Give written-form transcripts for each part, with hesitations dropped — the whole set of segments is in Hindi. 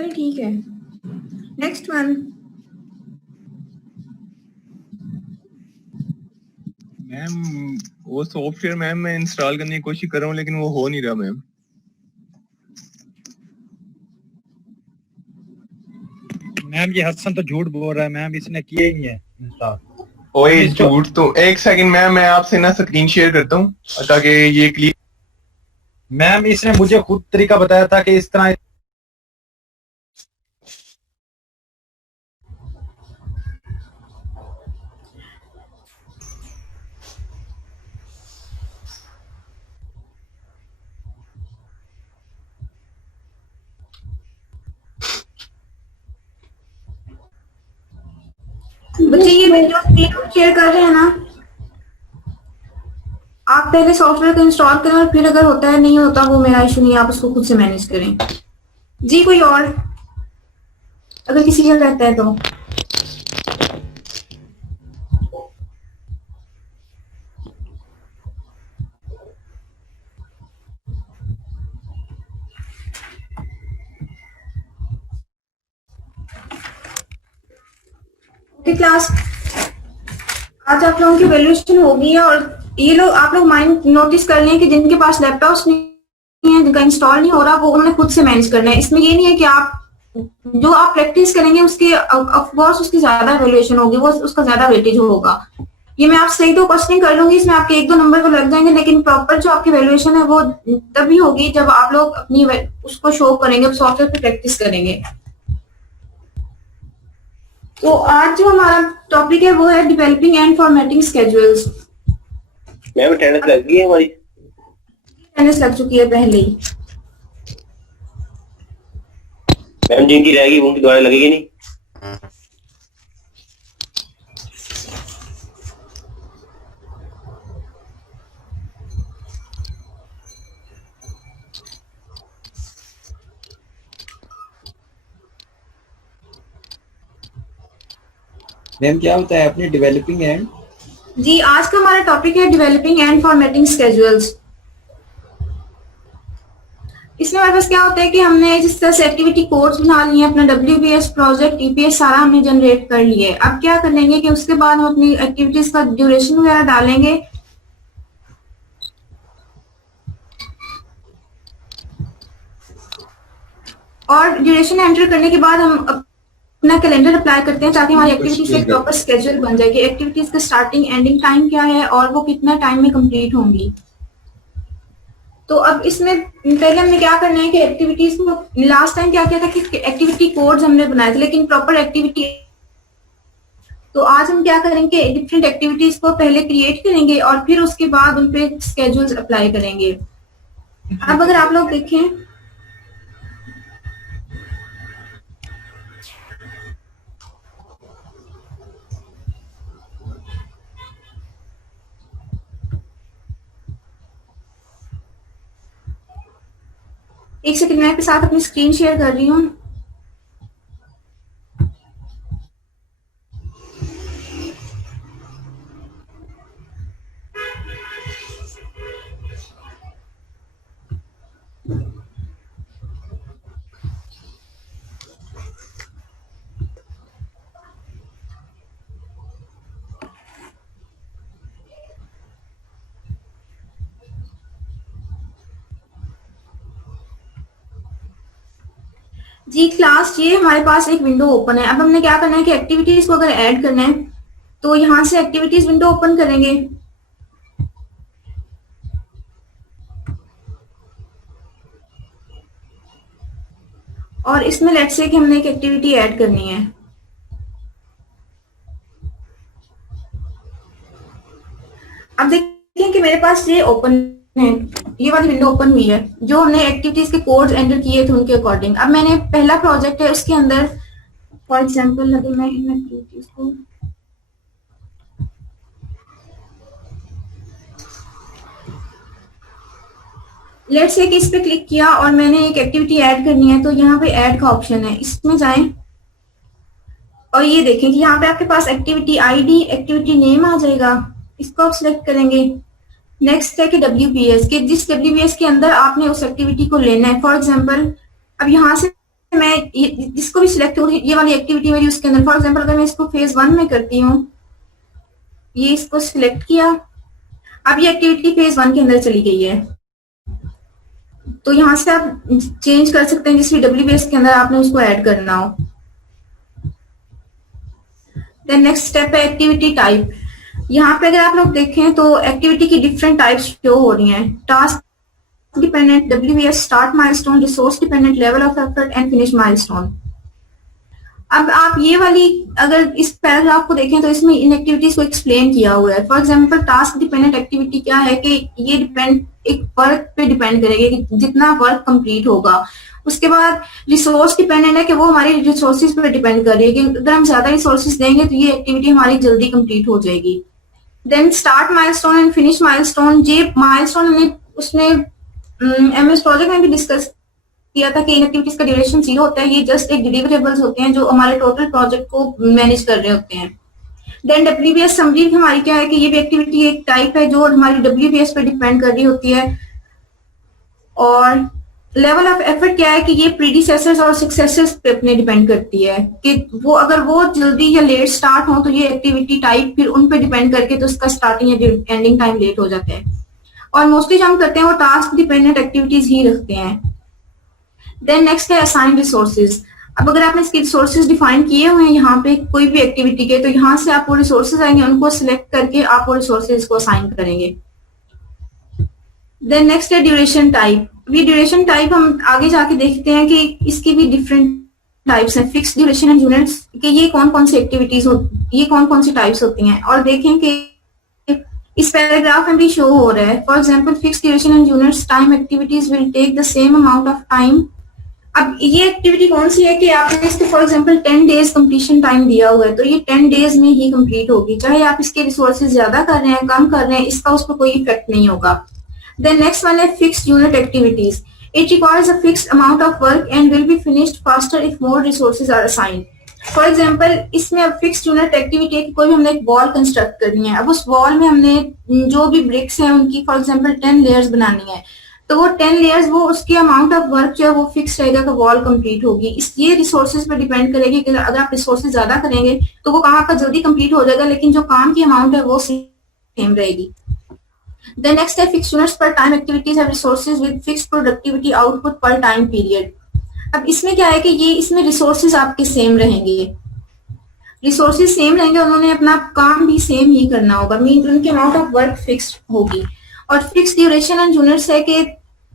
चल ठीक है, नेक्स्ट वन। मैम वो सॉफ्टवेयर मैम मैं इंस्टॉल करने की कोशिश कर रहा हूँ लेकिन वो हो नहीं रहा मैम। मैम ये हसन तो झूठ बोल रहा है मैम, इसने किया ही नहीं है इंस्टॉल। ओए झूठ तो एक सेकंड मैम, मैं आपसे ना स्क्रीन शेयर करता हूँ ताकि ये क्लियर। मैम इसने मुझे खुद तरीका बताया था कि इस तरह। बच्चे ये जो स्क्रीन शेयर कर रहे हैं ना, आप पहले सॉफ्टवेयर को इंस्टॉल करें और फिर अगर होता है नहीं होता वो मेरा इशू नहीं, आप उसको खुद से मैनेज करें। जी कोई और अगर किसी का रहता है तो। क्लास आज आप लोगों की वैल्यूएशन होगी और ये लोग आप लोग माइंड नोटिस कर लें कि जिनके पास लैपटॉप्स नहीं है, जिनका इंस्टॉल नहीं हो रहा, वो उन्होंने खुद से मैनेज करना है। इसमें ये नहीं है कि आप जो आप प्रैक्टिस करेंगे उसके ऑफकोर्स उसकी ज्यादा वैल्यूएशन होगी, वो उसका ज्यादा वेटेज होगा। ये मैं आप सही तो क्वेश्चनिंग कर लूंगी, इसमें आपके 1-2 नंबर तो लग जाएंगे, लेकिन प्रॉपर जो आपकी वैल्यूएशन है वो तभी होगी जब आप लोग अपनी उसको शो करेंगे, सॉफ्टवेयर पे प्रैक्टिस करेंगे। तो आज जो हमारा टॉपिक है वो है developing and formatting schedules. Ma'am attendance लग गई है हमारी? अटेंडेंस लग चुकी है पहले ही। मैम जिनकी रहेगी उनकी दोबारा लगेगी नहीं? मैम क्या होता है अपने डेवलपिंग एंड? जी आज का हमारा टॉपिक है डेवलपिंग एंड फॉर्मेटिंग स्केड्यूल्स। इसमें हमारे पास क्या होता है कि हमने जिस तरह से एक्टिविटी कोड्स बना लिए, अपना WBS प्रोजेक्ट EPS सारा हमने जनरेट कर लिया है। अब क्या कर लेंगे कि उसके बाद हम अपनी एक्टिविटीज का ड्यूरेशन वगैरह डालेंगे और ड्यूरेशन एंटर करने के बाद हम अपना कैलेंडर अप्लाई करते हैं ताकि हमारी एक्टिविटीज एक प्रॉपर स्केड्यूल बन जाए कि एक्टिविटीज का स्टार्टिंग एंडिंग टाइम क्या है और वो कितना टाइम में कंप्लीट होंगी। तो अब इसमें पहले हमने क्या करना है कि एक्टिविटीज को, लास्ट टाइम क्या किया था कि एक्टिविटी कोड्स हमने बनाए थे लेकिन प्रॉपर एक्टिविटी, तो आज हम क्या करेंगे डिफरेंट एक्टिविटीज को पहले क्रिएट करेंगे और फिर उसके बाद उन पे स्केड्यूल्स अप्लाई करेंगे। अब अगर आप लोग देखें एक सेकंड, मैं आपके साथ अपनी स्क्रीन शेयर कर रही हूँ। जी क्लास, ये हमारे पास एक विंडो ओपन है। अब हमने क्या करना है कि एक्टिविटीज को अगर ऐड करना है तो यहां से एक्टिविटीज विंडो ओपन करेंगे और इसमें लेट्स से कि हमने एक एक्टिविटी ऐड करनी है। अब देखिए कि मेरे पास ये ओपन है, ये वाली विंडो ओपन हुई है जो हमने एक्टिविटीज के कोड्स एंटर किए थे उनके अकॉर्डिंग। अब मैंने पहला प्रोजेक्ट है उसके अंदर फॉर एग्जांपल अगर मैं इन एक्टिविटीज को लेट्स से कि इस पे क्लिक किया और मैंने एक एक्टिविटी ऐड करनी है, तो यहाँ पे ऐड का ऑप्शन है, इसमें जाएं और ये देखें कि यहाँ पे आपके पास एक्टिविटी आईडी, एक्टिविटी नेम आ जाएगा, इसको आप सिलेक्ट करेंगे। नेक्स्ट है कि WBS के, जिस WBS के अंदर आपने उस एक्टिविटी को लेना है। फॉर एग्जांपल अब यहाँ से मैं जिसको भी सिलेक्ट करूँ ये वाली एक्टिविटी मेरी उसके अंदर, फॉर एग्जांपल अगर मैं इसको फेज 1 में करती हूँ, ये इसको सिलेक्ट किया, अब ये एक्टिविटी फेज 1 के अंदर चली गई है। तो यहाँ से आप चेंज कर सकते हैं जिस भी WBS के अंदर आपने उसको ऐड करना हो। देन नेक्स्ट स्टेप है एक्टिविटी टाइप। यहाँ पे अगर आप लोग देखें तो एक्टिविटी की डिफरेंट टाइप्स शो हो रही हैं। Task dependent, WBS, start milestone, resource dependent, level of effort and finish milestone. अब आप ये वाली अगर इस पैराग्राफ को देखें तो इसमें इन एक्टिविटीज को एक्सप्लेन किया हुआ है। For example task dependent activity क्या है कि ये डिपेंड एक वर्क पे डिपेंड करेगी कि जितना वर्क कंप्लीट होगा। उसके बाद रिसोर्स डिपेंडेंट है कि वो हमारी रिसोर्सेज पे डिपेंड कर रही है कि अगर हम ज्यादा रिसोर्सेज देंगे तो ये एक्टिविटी हमारी जल्दी कंप्लीट हो जाएगी। Then start milestone and finish milestone, ये माइलस्टोन हमने उसने MS प्रोजेक्ट में भी डिस्कस किया था कि इन एक्टिविटीज का ड्यूरेशन 0 होता है। ये जस्ट एक डिलीवरेबल्स होते हैं जो हमारे टोटल प्रोजेक्ट को मैनेज कर रहे होते हैं। देन WBS समरी हमारी क्या है कि ये भी एक्टिविटी एक टाइप है जो हमारी WBS पे डिपेंड कर रही होती है। और लेवल ऑफ एफर्ट क्या है कि ये प्रीडिसेसर्स और सक्सेसर्स पे अपने डिपेंड करती है कि वो अगर वो जल्दी या लेट स्टार्ट हो तो ये एक्टिविटी टाइप फिर उन पे डिपेंड करके तो उसका स्टार्टिंग या एंडिंग टाइम लेट हो जाता है। और मोस्टली जो हम करते हैं वो टास्क डिपेंडेंट एक्टिविटीज ही रखते हैं। देन नेक्स्ट है असाइन रिसोर्सेज। अब अगर आपने इसके रिसोर्सेज डिफाइन किए हुए हैं यहाँ पे कोई भी एक्टिविटी के, तो यहाँ से आप वो रिसोर्सेज आएंगे, उनको सिलेक्ट करके आप वो रिसोर्सेज को असाइन करेंगे। देन नेक्स्ट है ड्यूरेशन टाइप। ये ड्यूरेशन टाइप हम आगे जाके देखते हैं कि इसकी भी डिफरेंट टाइप्स हैं। फिक्स ड्यूरेशन एंड यूनिट्स कि ये कौन कौन सी एक्टिविटीज ये कौन कौन सी टाइप्स होती हैं। और देखें कि इस पैराग्राफ में भी शो हो रहा है। For example fix duration and units time activities will take the same amount of time. अब ये एक्टिविटी कौन सी है कि आपने इसको for example 10 days completion time दिया हुआ है तो ये 10 डेज में ही कंप्लीट होगी, चाहे आप इसके रिसोर्सेज ज्यादा कर रहे हैं कम कर रहे हैं, इसका उस पर कोई इफेक्ट नहीं होगा। देन नेक्स्ट वन है fixed unit activities. It requires a fixed amount of work and will be finished faster if more resources are assigned. For example इसमें अब फिक्स्ड यूनिट एक्टिविटी है कि कोई भी हमने एक वॉल कंस्ट्रक्ट करनी है। अब उस वॉल में हमने जो भी ब्रिक्स हैं उनकी फॉर एग्जाम्पल 10 लेयर्स बनानी है, तो वो 10 लेयर्स वो उसकी अमाउंट ऑफ वर्क जो है वो फिक्स रहेगा कि वॉल कंप्लीट होगी। इस ये रिसोर्सेज पे डिपेंड करेगी कि अगर आप रिसोर्सेज ज्यादा करेंगे तो वो काम आपका जल्दी कंप्लीट हो जाएगा, लेकिन जो काम की अमाउंट है वो सेम रहेगी। देन नेक्स्ट है फिक्स्ड यूनिट्स पर time activities have resources with fixed productivity output पर टाइम पीरियड। अब इसमें क्या है कि ये इसमें रिसोर्सेज आपके सेम रहेंगे, रिसोर्सेज सेम रहेंगे, उन्होंने अपना काम भी सेम ही करना होगा, मीन उनकी अमाउंट ऑफ वर्क फिक्स्ड होगी। और फिक्स ड्यूरेशन एंड यूनिट्स है कि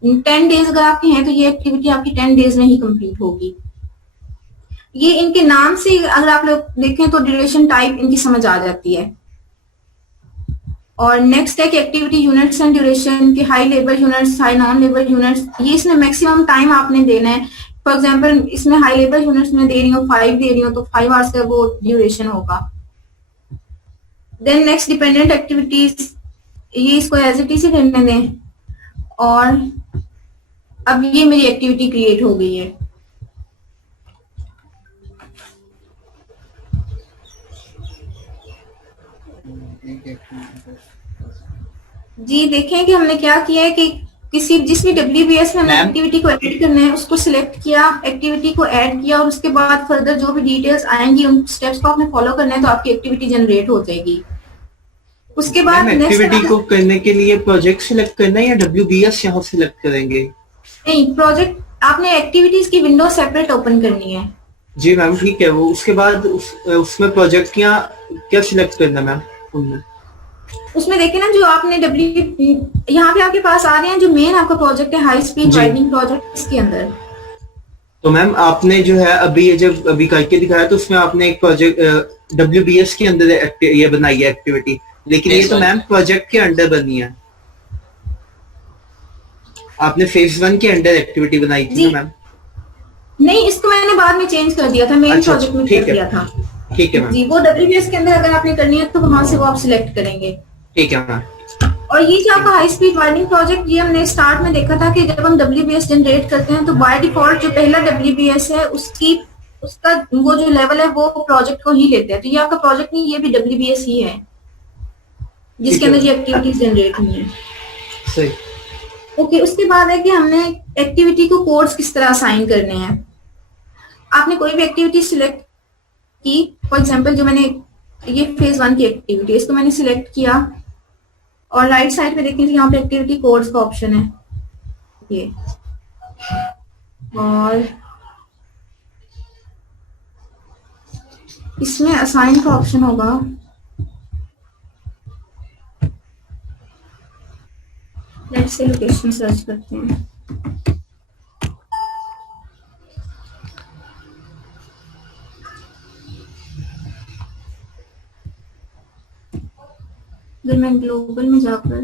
10 डेज अगर आपके हैं तो ये एक्टिविटी आपकी 10 डेज में ही कंप्लीट होगी। ये इनके नाम से अगर आप लोग देखें तो ड्यूरेशन टाइप इनकी समझ आ जाती है। और नेक्स्ट है कि एक्टिविटी यूनिट्स एंड ड्यूरेशन के high level units, high non level units, ये इसमें मैक्सिमम टाइम आपने देना है। फॉर एग्जाम्पल इसमें हाई लेवल यूनिट्स में दे रही हूँ 5 दे रही हूँ तो 5 आवर्स का वो ड्यूरेशन होगा। देन नेक्स्ट डिपेंडेंट एक्टिविटीज, ये इसको एज इट इज ही रहने दें। और अब ये मेरी एक्टिविटी क्रिएट हो गई है। जी देखें कि हमने क्या किया है कि किसी जिस भी WBS में हमने एक्टिविटी को ऐड करना है उसको सिलेक्ट किया, एक्टिविटी को ऐड किया और उसके बाद फर्दर जो भी डिटेल्स आएंगी उन स्टेप्स को आपने फॉलो करना है तो आपकी एक्टिविटी जनरेट हो जाएगी। उसके बाद एक्टिविटी को करने के लिए प्रोजेक्ट सिलेक्ट करना है या WBS यहाँ सिलेक्ट करेंगे? नहीं, प्रोजेक्ट आपने एक्टिविटीज की विंडो सेपरेट ओपन करनी है। जी मैम ठीक है। वो उसके बाद उसमें प्रोजेक्ट क्या सिलेक्ट करना मैम? उनमें उसमें देखिए ना जो आपने यहाँ पे आपके पास आ रहे हैं जो मेन आपका प्रोजेक्ट है हाई स्पीड वाइडनिंग प्रोजेक्ट, इसके अंदर तो मैम आपने जो है अभी ये जब अभी करके दिखाया तो उसमें आपने एक प्रोजेक्ट WBS के अंदर ये बनाई है एक्टिविटी, लेकिन ये तो मैम प्रोजेक्ट के अंडर बनी है। आपने फेज 1 के अंडर एक्टिविटी बनाई थी ना मैम? नहीं, इसको मैंने बाद में चेंज कर दिया था, मेन प्रोजेक्ट में कर दिया था। ठीक है मैम। जी वो WBS के अंदर अगर आपने करनी है तो वहां से वो आप सिलेक्ट करेंगे। ठीक है मैम। और ये जो आपका हाई स्पीड वाइडनिंग प्रोजेक्ट, ये हमने स्टार्ट में देखा था कि जब हम WBS जनरेट करते हैं तो बाय डिफॉल्ट जो पहला WBS है उसका वो जो लेवल है वो प्रोजेक्ट को ही लेते हैं। तो ये आपका प्रोजेक्ट नहीं, ये भी WBS ही है जिसके अंदर ये एक्टिविटीज जनरेट हुई है। सही। ओके, उसके बाद है कि हमने एक्टिविटी को कोड्स किस तरह असाइन करने हैं। आपने कोई भी एक्टिविटी सिलेक्ट की, फॉर एग्जाम्पल जो मैंने ये फेज 1 की एक्टिविटी, इसको मैंने सिलेक्ट किया और राइट साइड पे देखिए यहाँ पे एक्टिविटी कोड्स का ऑप्शन है ये, और इसमें असाइन का ऑप्शन होगा। लेट्स से लोकेशन सर्च करते हैं। अगर मैं ग्लोबल में जाकर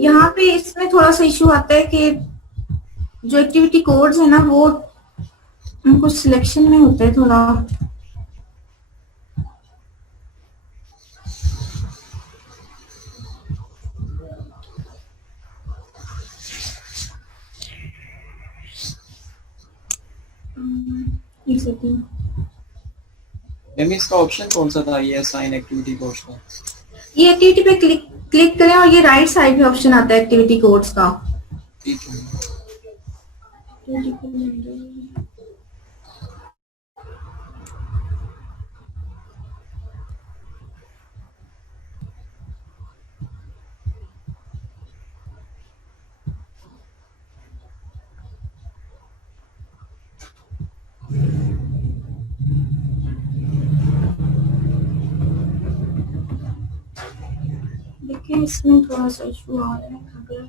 यहाँ पे इसमें थोड़ा सा इशू आता है कि जो एक्टिविटी कोड्स है ना वो कुछ सिलेक्शन में होता है थोड़ा। एक सेकंड। मैम इसका ऑप्शन कौन सा था, ये असाइन एक्टिविटी कोर्स का? ये एक्टिविटी पे क्लिक करें और ये राइट साइड पे ऑप्शन आता है एक्टिविटी कोड्स का। ठीक है। देखिए इसमें थोड़ा सा इशू आ रहा है। अगर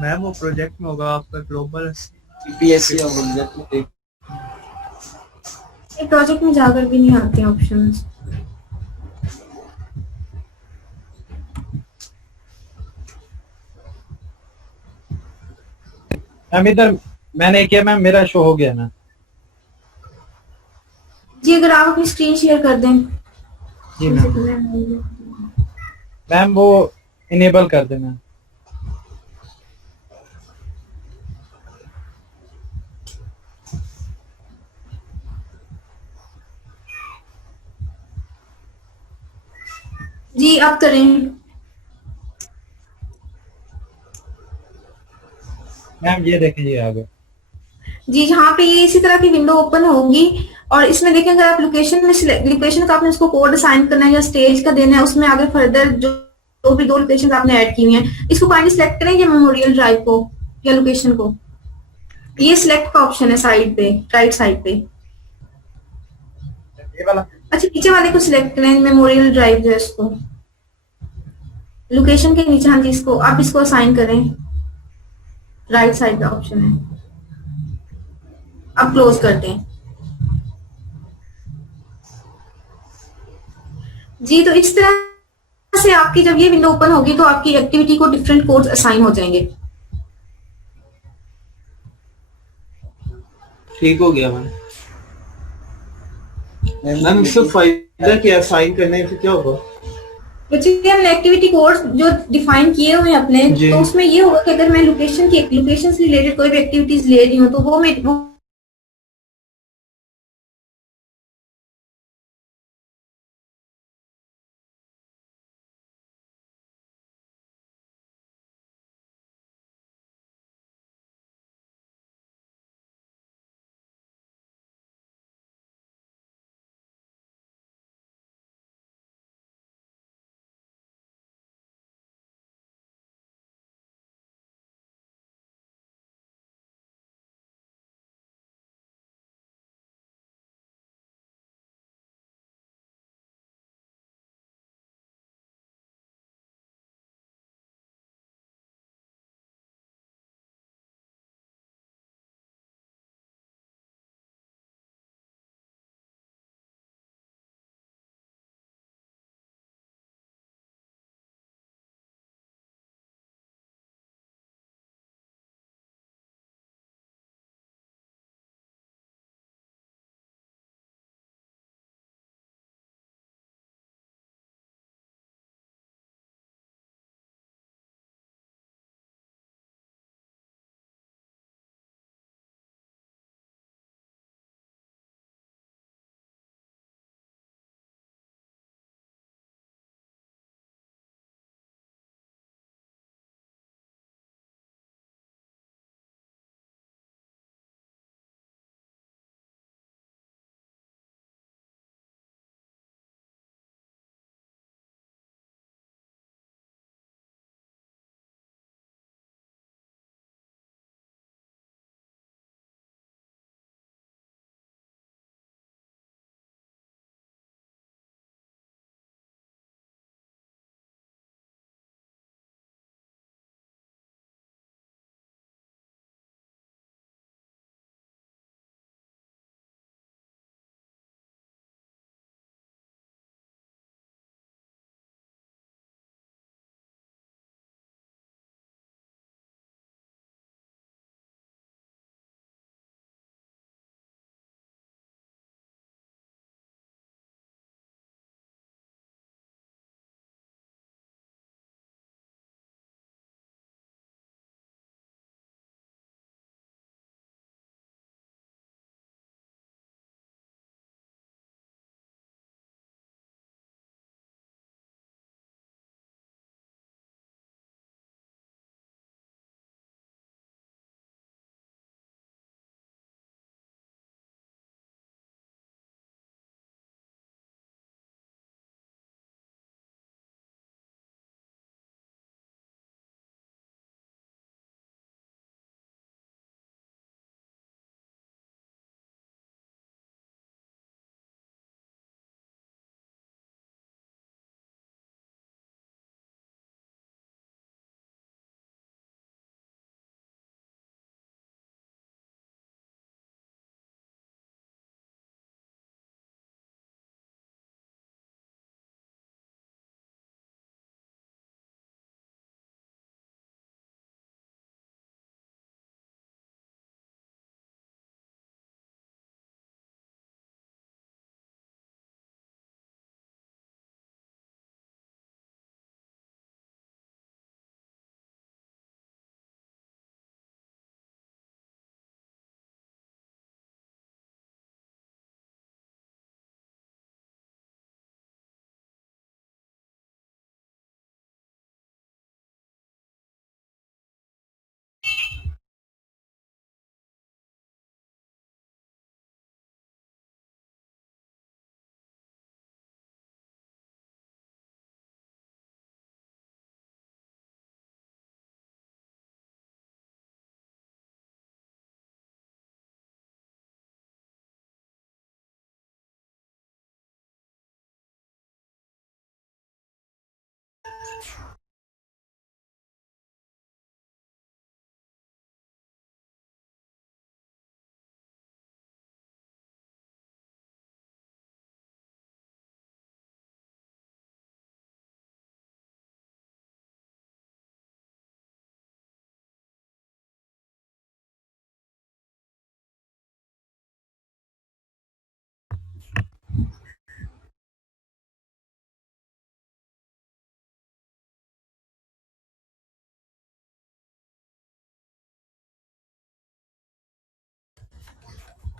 मैम वो प्रोजेक्ट में होगा आपका ग्लोबल पीपीएससी और प्रोजेक्ट में प्रोजेक्ट में जाकर भी नहीं आते हैं ऑप्शंस। मैम इधर मैंने किया मैम, मेरा शो हो गया मैम। जी अगर आप अपनी स्क्रीन शेयर कर दें। जी मैम, मैम वो इनेबल कर देना। जी आप करें। मैम ये देखें ये आ गया। जी यहाँ पे ये इसी तरह की विंडो ओपन होगी और इसमें देखें अगर आप लोकेशन में लोकेशन का आपने उसको कोड असाइन करना है या स्टेज का देना है, उसमें आगे फर्दर जो भी 2 लोकेशन आपने ऐड की हुई हैं इसको काइंडली सिलेक्ट करें, या मेमोरियल ड्राइव को या लोकेशन को। ये सिलेक्ट का ऑप्शन है साइड पे, राइट साइड पे। ये वाला अच्छा नीचे वाले को सिलेक्ट करें, मेमोरियल ड्राइव जो है इसको, लोकेशन के नीचे। हाँ जी इसको आप इसको असाइन करें, राइट साइड का ऑप्शन है। अब क्लोज करते हैं। जी तो इस तरह से आपकी जब ये विंडो ओपन होगी तो आपकी एक्टिविटी को डिफरेंट कोड्स असाइन हो जाएंगे। ठीक हो गया मैम। मैम इसका फायदा क्या है, साइन करने से क्या होगा? बच्चे हमने एक्टिविटी कोड्स जो डिफाइन किए हुए हैं अपने, जी। तो उसमें ये होगा कि अगर मैं लोकेशन से रिलेटेड कोई भी एक्टिविटीज ले रही हूँ तो वो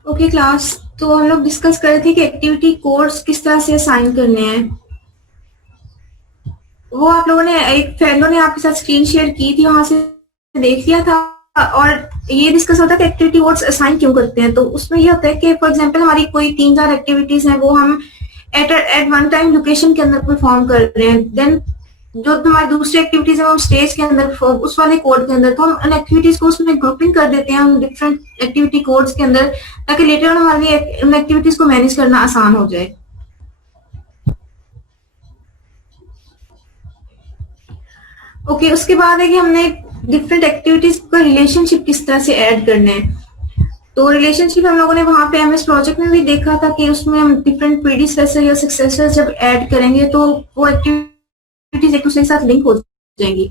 ओके क्लास, तो हम लोग डिस्कस कर रहे थे कि एक्टिविटी कोड्स किस तरह से असाइन करने हैं। वो आप लोगों ने, एक फ्रेंडों ने आपके साथ स्क्रीन शेयर की थी, वहां से देख लिया था। और ये डिस्कस होता है कि एक्टिविटी कोड्स असाइन क्यों करते हैं। तो उसमें ये होता है कि फॉर एग्जांपल हमारी कोई 3-4 एक्टिविटीज हैं, वो हम एट वन टाइम लोकेशन के अंदर परफॉर्म कर रहे हैं। देन जो हमारी दूसरी एक्टिविटीज है वो हम स्टेज के अंदर उस वाले कोड के अंदर, तो हम उन एक्टिविटीज को उसमें ग्रुपिंग कर देते हैं उन डिफरेंट एक्टिविटी कोड्स के अंदर, ताकि लेटर हमारे लिए उन एक्टिविटीज को मैनेज करना आसान हो जाए। ओके, उसके बाद है कि हमने डिफरेंट एक्टिविटीज का रिलेशनशिप किस तरह से ऐड करना है। तो रिलेशनशिप हम लोगों ने वहां पे एमएस प्रोजेक्ट में भी देखा था कि उसमें हम डिफरेंट प्रीडिसेसर या सक्सेसर जब ऐड करेंगे तो वो एक्टिविटीज एक दूसरे के साथ लिंक हो जाएंगी।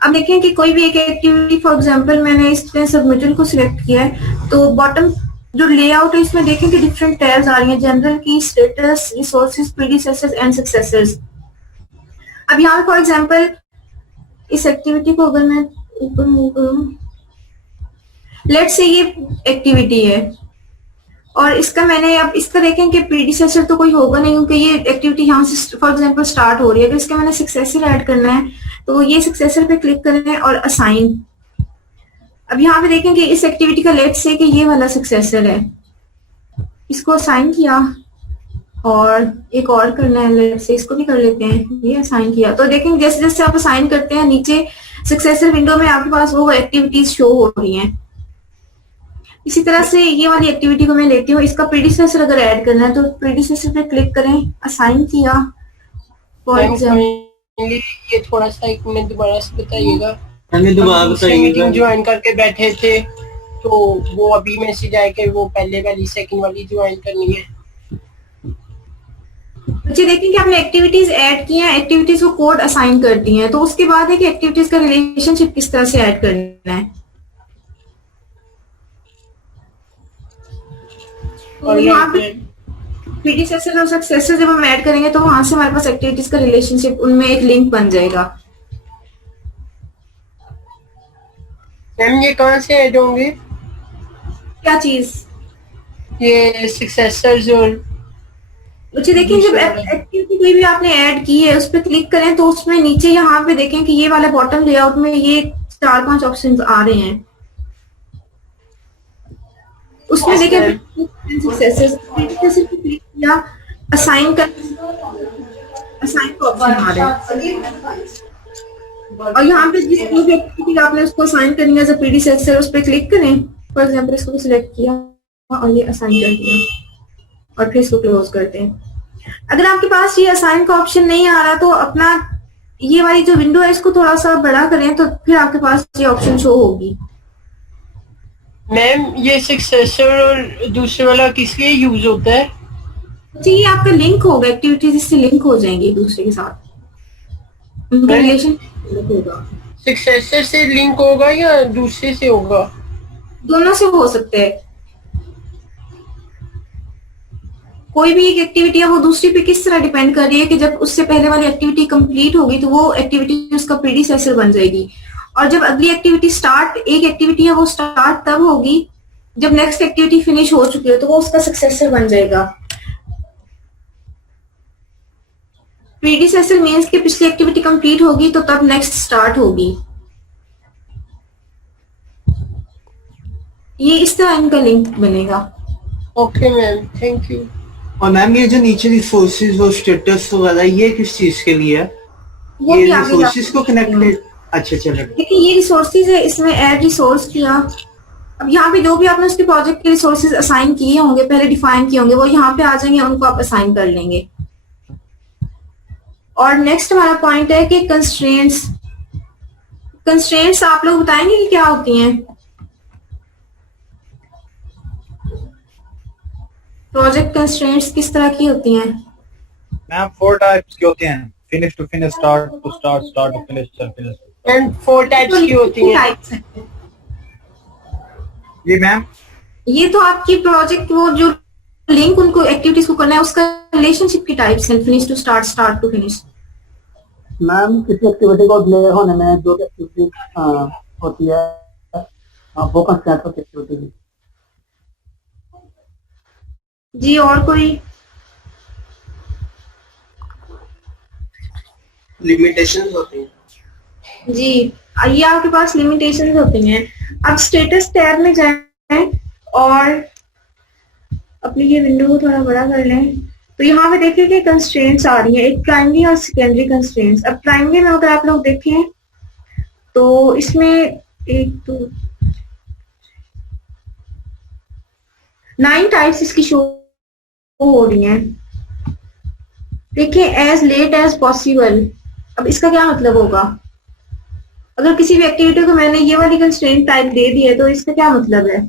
अब देखें कि कोई भी एक एक्टिविटी, फॉर एग्जांपल मैंने इसमें सबमिटल को सिलेक्ट किया है, तो बॉटम जो लेआउट है इसमें देखें कि डिफरेंट टैब्स आ रही हैं, जनरल की, status, resources, predecessors and successors. अब यहाँ फॉर एग्जांपल इस एक्टिविटी को अगर मैं ऊपर मूव करूं, लेट्स से ये एक्टिविटी है और इसका मैंने, अब इसका देखें कि प्रीडिसेसर तो कोई होगा नहीं क्योंकि ये एक्टिविटी यहाँ से फॉर एग्जांपल स्टार्ट हो रही है। अगर इसका मैंने सक्सेसर ऐड करना है तो ये सक्सेसर पे क्लिक करें और असाइन। अब यहाँ पे देखें कि इस एक्टिविटी का लेट्स से कि ये वाला सक्सेसर है, इसको असाइन किया और एक और करना है, लेट्स से इसको भी कर लेते हैं, ये असाइन किया। तो देखें जैसे जैसे आप असाइन करते हैं नीचे सक्सेसर विंडो में आपके पास वो एक्टिविटीज शो हो रही हैं। इसी तरह से ये वाली एक्टिविटी को मैं लेती हूँ, इसका प्रीडिसेसर अगर ऐड करना है तो प्रीडिसेसर पे क्लिक करें, असाइन किया फॉर एग्जांपल। ये थोड़ा सा एक मिनट दोबारा से बताइएगा। हमें दोबारा बताइएगा। मीटिंग ज्वाइन करके बैठे थे तो वो अभी मैसेज आया कि वो पहले वाली सेकंड वाली ज्वाइन करनी है। बच्चे देखें कि आपने एक्टिविटीज ऐड की हैं, एक्टिविटीज को कोड असाइन कर दी हैं, तो उसके बाद है कि एक्टिविटीज का रिलेशनशिप किस तरह से ऐड करना है। तो यहाँ पे प्रीडिसेसर और सक्सेसर जब हम ऐड करेंगे तो वहां से हमारे पास एक्टिविटीज का रिलेशनशिप, उनमें एक लिंक बन जाएगा। मैम ये कहाँ से ऐड होंगे? क्या चीज? ये सक्सेसर्स और बच्चे देखिए जब एक्टिविटी कोई भी आपने ऐड की है उस पर क्लिक करें तो उसमें नीचे यहाँ पे देखें कि ये वाला बॉटम लेआउट में ये 4-5 ऑप्शंस आ रहे हैं। उसमें देखें सक्सेसर पे क्लिक किया, असाइन कर, असाइन का ऑप्शन आ रहा है और यहाँ पे जिस भी एक्टिविटी आपने उसको असाइन करनी है एज अ प्रीडिसेसर उस पर क्लिक करें। फॉर एग्जांपल इसको सिलेक्ट किया और ये असाइन कर दिया और फिर इसको क्लोज करते हैं। अगर आपके पास ये असाइन का ऑप्शन नहीं आ रहा तो अपना ये वाली जो विंडो है इसको थोड़ा सा बड़ा करें तो फिर आपके पास ये ऑप्शन शो होगी। मैम ये सक्सेसर और दूसरे वाला किस लिए यूज होता है? जी ये आपका लिंक होगा, एक्टिविटीज इससे लिंक हो जाएंगी एक दूसरे के साथ, उनका रिलेशन होगा। सक्सेसर से लिंक होगा या दूसरे से होगा? दोनों से हो सकते हैं। कोई भी एक एक्टिविटी है वो दूसरी पे किस तरह डिपेंड कर रही है कि जब उससे पहले वाली एक्टिविटी कंप्लीट होगी तो वो एक्टिविटी उसका प्रीडिसेसर बन जाएगी, और जब अगली एक्टिविटी स्टार्ट, एक एक्टिविटी है वो स्टार्ट तब होगी जब नेक्स्ट एक्टिविटी फिनिश हो चुकी है तो वो उसका सक्सेसर बन जाएगा। प्रीडिसेसर मींस कि पिछली एक्टिविटी कंप्लीट होगी तो तब नेक्स्ट स्टार्ट होगी। ये इस तरह इनका लिंक बनेगा। Okay ma'am, thank you. और मैम ये जो नीचे रिसोर्सेज और स्टेटस वगैरह ये किस चीज के लिए है? वो ये भी आगे रिसोर्सेज को कनेक्टेड, अच्छा चलो। देखिए ये रिसोर्सेज है, इसमें ऐड रिसोर्स किया। अब यहाँ पे जो भी आपने उसके प्रोजेक्ट के रिसोर्सेज असाइन किए होंगे, पहले डिफाइन किए होंगे, वो यहाँ पे आ जाएंगे, उनको आप असाइन कर लेंगे। और नेक्स्ट हमारा पॉइंट है कि कंस्ट्रेंट्स। कंस्ट्रेंट्स आप लोग बताएंगे कि क्या होती हैं? प्रोजेक्ट कंस्ट्रेंट्स किस तरह की होती हैं? मैम 4 टाइप्स के होते हैं, finish to finish, start to start, start to finish, finish. Ma'am 4 types की होती हैं। ये मैम ये तो आपकी प्रोजेक्ट वो जो लिंक उनको एक्टिविटीज को करना है उसका रिलेशनशिप की टाइप्स हैं, finish to start, start to finish. Ma'am किसी एक्टिविटी को डिले होने में जो एक्टिविटी होती है वो कंस्ट्रेंट होती है एक्टिविटी की। जी और कोई? लिमिटेशंस होती हैं। जी, ये आपके पास लिमिटेशंस होती हैं। अब स्टेटस टैब में जाएं और अपनी ये विंडो को थोड़ा बड़ा कर लें, तो यहाँ पे देखिए कि कंस्ट्रेंट्स आ रही हैं, एक प्राइमरी और सेकेंडरी कंस्ट्रेंट्स। अब प्राइमरी में अगर आप लोग देखें तो इसमें एक दो 9 टाइप्स इसकी शो हो रही हैं। देखिए, एज लेट एज पॉसिबल। अब इसका क्या मतलब होगा? अगर किसी भी एक्टिविटी को मैंने ये वाली कंस्ट्रेंट टाइप दे दी है तो इसका क्या मतलब है?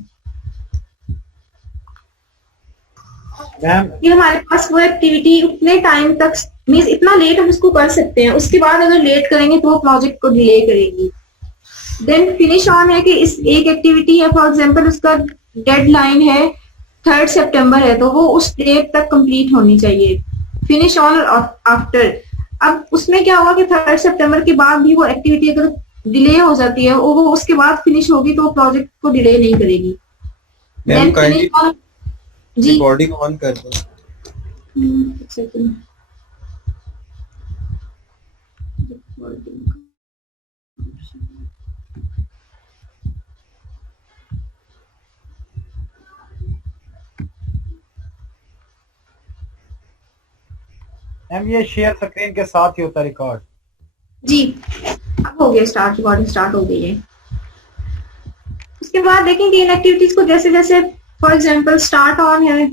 मैम कि हमारे पास वो एक्टिविटी उतने टाइम तक मीन्स इतना लेट हम उसको कर सकते हैं, उसके बाद अगर लेट करेंगे तो वो प्रोजेक्ट को डिले करेगी। देन फिनिश ऑन है कि इस एक एक्टिविटी है, फॉर एग्जांपल उसका डेडलाइन है 3 सितंबर है, तो वो उस डेट तक कंप्लीट होनी चाहिए। फिनिश ऑन और आफ्टर, अब उसमें क्या होगा कि 3 सितंबर के बाद भी वो एक्टिविटी अगर डिले हो जाती है और वो उसके बाद फिनिश होगी तो वो प्रोजेक्ट को डिले नहीं करेगी। Ma'am Then kindly finish on- जी रिकॉर्डिंग ऑन कर दो। एक सेकंड। मैम ये शेयर स्क्रीन के साथ ही होता है रिकॉर्ड। जी, अब हो गया स्टार्ट, रिकॉर्डिंग स्टार्ट हो गई है। उसके बाद देखेंगे इन एक्टिविटीज को जैसे जैसे फॉर एग्जांपल स्टार्ट ऑन है,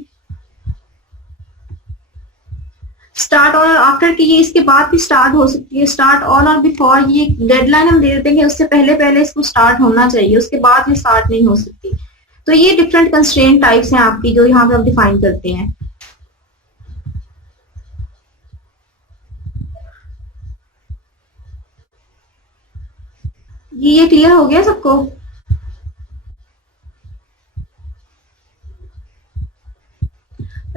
स्टार्ट ऑन और आफ्टर की ये इसके बाद भी स्टार्ट हो सकती है। स्टार्ट ऑन और बिफोर ये डेडलाइन हम दे देते हैं कि उससे पहले पहले इसको स्टार्ट होना चाहिए, उसके बाद ये स्टार्ट नहीं हो सकती। तो ये डिफरेंट कंस्ट्रेंट टाइप्स हैं आपकी जो यहाँ पे आप डिफाइन करते हैं। ये क्लियर हो गया सबको?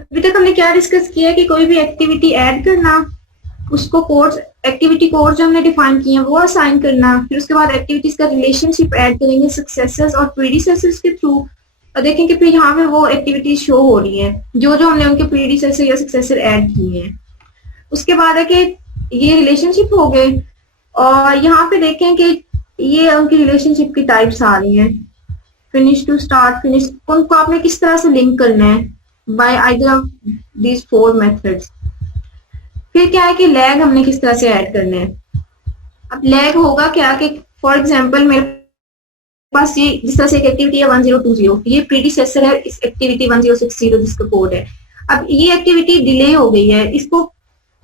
अभी तक हमने क्या डिस्कस किया कि कोई भी एक्टिविटी ऐड करना, उसको कोड्स एक्टिविटी कोड जो हमने डिफाइन किए हैं वो असाइन करना, फिर उसके बाद एक्टिविटीज का रिलेशनशिप ऐड करेंगे सक्सेसर्स और प्रीडिसेसर्स के थ्रू, और देखेंगे फिर यहाँ पे वो एक्टिविटीज शो हो रही है जो जो हमने उनके प्रीडिसेसर या सक्सेसर ऐड किए हैं। उसके बाद है कि ये रिलेशनशिप हो गए और यहाँ पे देखें कि ये उनकी रिलेशनशिप की टाइप्स आ रही हैं। फिनिश टू स्टार्ट, फिनिश, उनको आपने किस तरह से लिंक करना है bye either of these 4 methods. फिर क्या है कि लैग हमने किस तरह से ऐड करना है। अब लैग होगा क्या कि फॉर एग्जांपल मेरे पास ये जिस तरह से एक एक्टिविटी है 1020, ये प्रीडिसेसर है इस एक्टिविटी 1060 जिसका कोड है। अब ये एक्टिविटी डिले हो गई है, इसको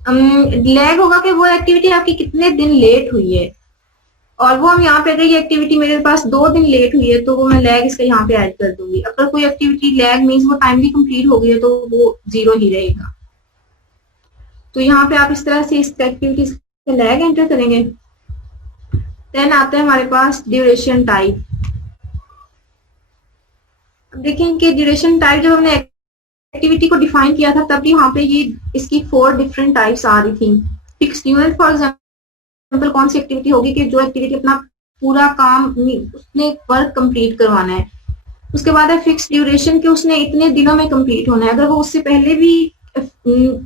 लैग होगा कि वो एक्टिविटी आपकी कितने दिन लेट हुई है, और वो हम यहाँ पे अगर ये एक्टिविटी मेरे पास 2 दिन लेट हुई है तो वो मैं लैग इसका यहाँ पे ऐड कर दूंगी। अगर कोई एक्टिविटी लैग मीन्स वो टाइमली कंप्लीट हो गई है तो वो 0 ही रहेगा। तो यहाँ पे आप इस तरह से इस एक्टिविटी का लैग एंटर करेंगे। देन आता है हमारे पास ड्यूरेशन टाइप। अब देखें कि ड्यूरेशन टाइप जब हमने एक्टिविटी को डिफाइन किया था तब यहाँ पे ये इसकी 4 डिफरेंट टाइप्स आ रही थी। फिक्स्ड यूनिट फॉर एग्जांपल कौन सी एक्टिविटी होगी कि जो एक्टिविटी अपना पूरा काम उसने वर्क कंप्लीट करवाना है। उसके बाद है फिक्स्ड ड्यूरेशन कि उसने इतने दिनों में कंप्लीट होना है। अगर वो उससे पहले भी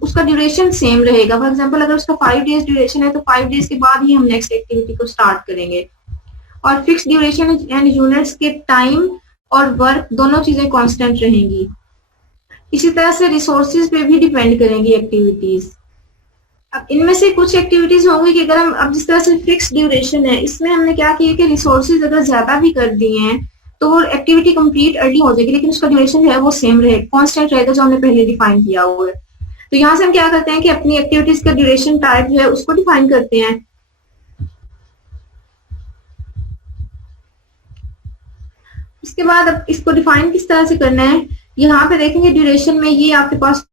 उसका ड्यूरेशन सेम रहेगा, फॉर एग्जांपल अगर उसका 5 डेज ड्यूरेशन है तो 5 डेज के बाद ही हम नेक्स्ट एक्टिविटी को स्टार्ट करेंगे। और फिक्स्ड ड्यूरेशन एंड यूनिट्स के टाइम और वर्क दोनों चीजें कांस्टेंट रहेंगी। इसी तरह से रिसोर्सेज पे भी डिपेंड करेंगी एक्टिविटीज। अब इनमें से कुछ एक्टिविटीज होंगी कि अगर हम अब जिस तरह से फिक्स्ड ड्यूरेशन है इसमें हमने क्या किया कि रिसोर्सेज अगर ज्यादा भी कर दिए हैं तो वो एक्टिविटी कंप्लीट अर्ली हो जाएगी, लेकिन उसका ड्यूरेशन जो है वो सेम रहेगा, कांस्टेंट रहेगा जो हमने पहले डिफाइन किया हुआ है। तो यहाँ से हम क्या करते हैं कि अपनी एक्टिविटीज का ड्यूरेशन टाइप जो है उसको डिफाइन करते हैं। उसके बाद अब इसको डिफाइन किस तरह से करना है, यहाँ पे देखेंगे ड्यूरेशन में ये आपके पास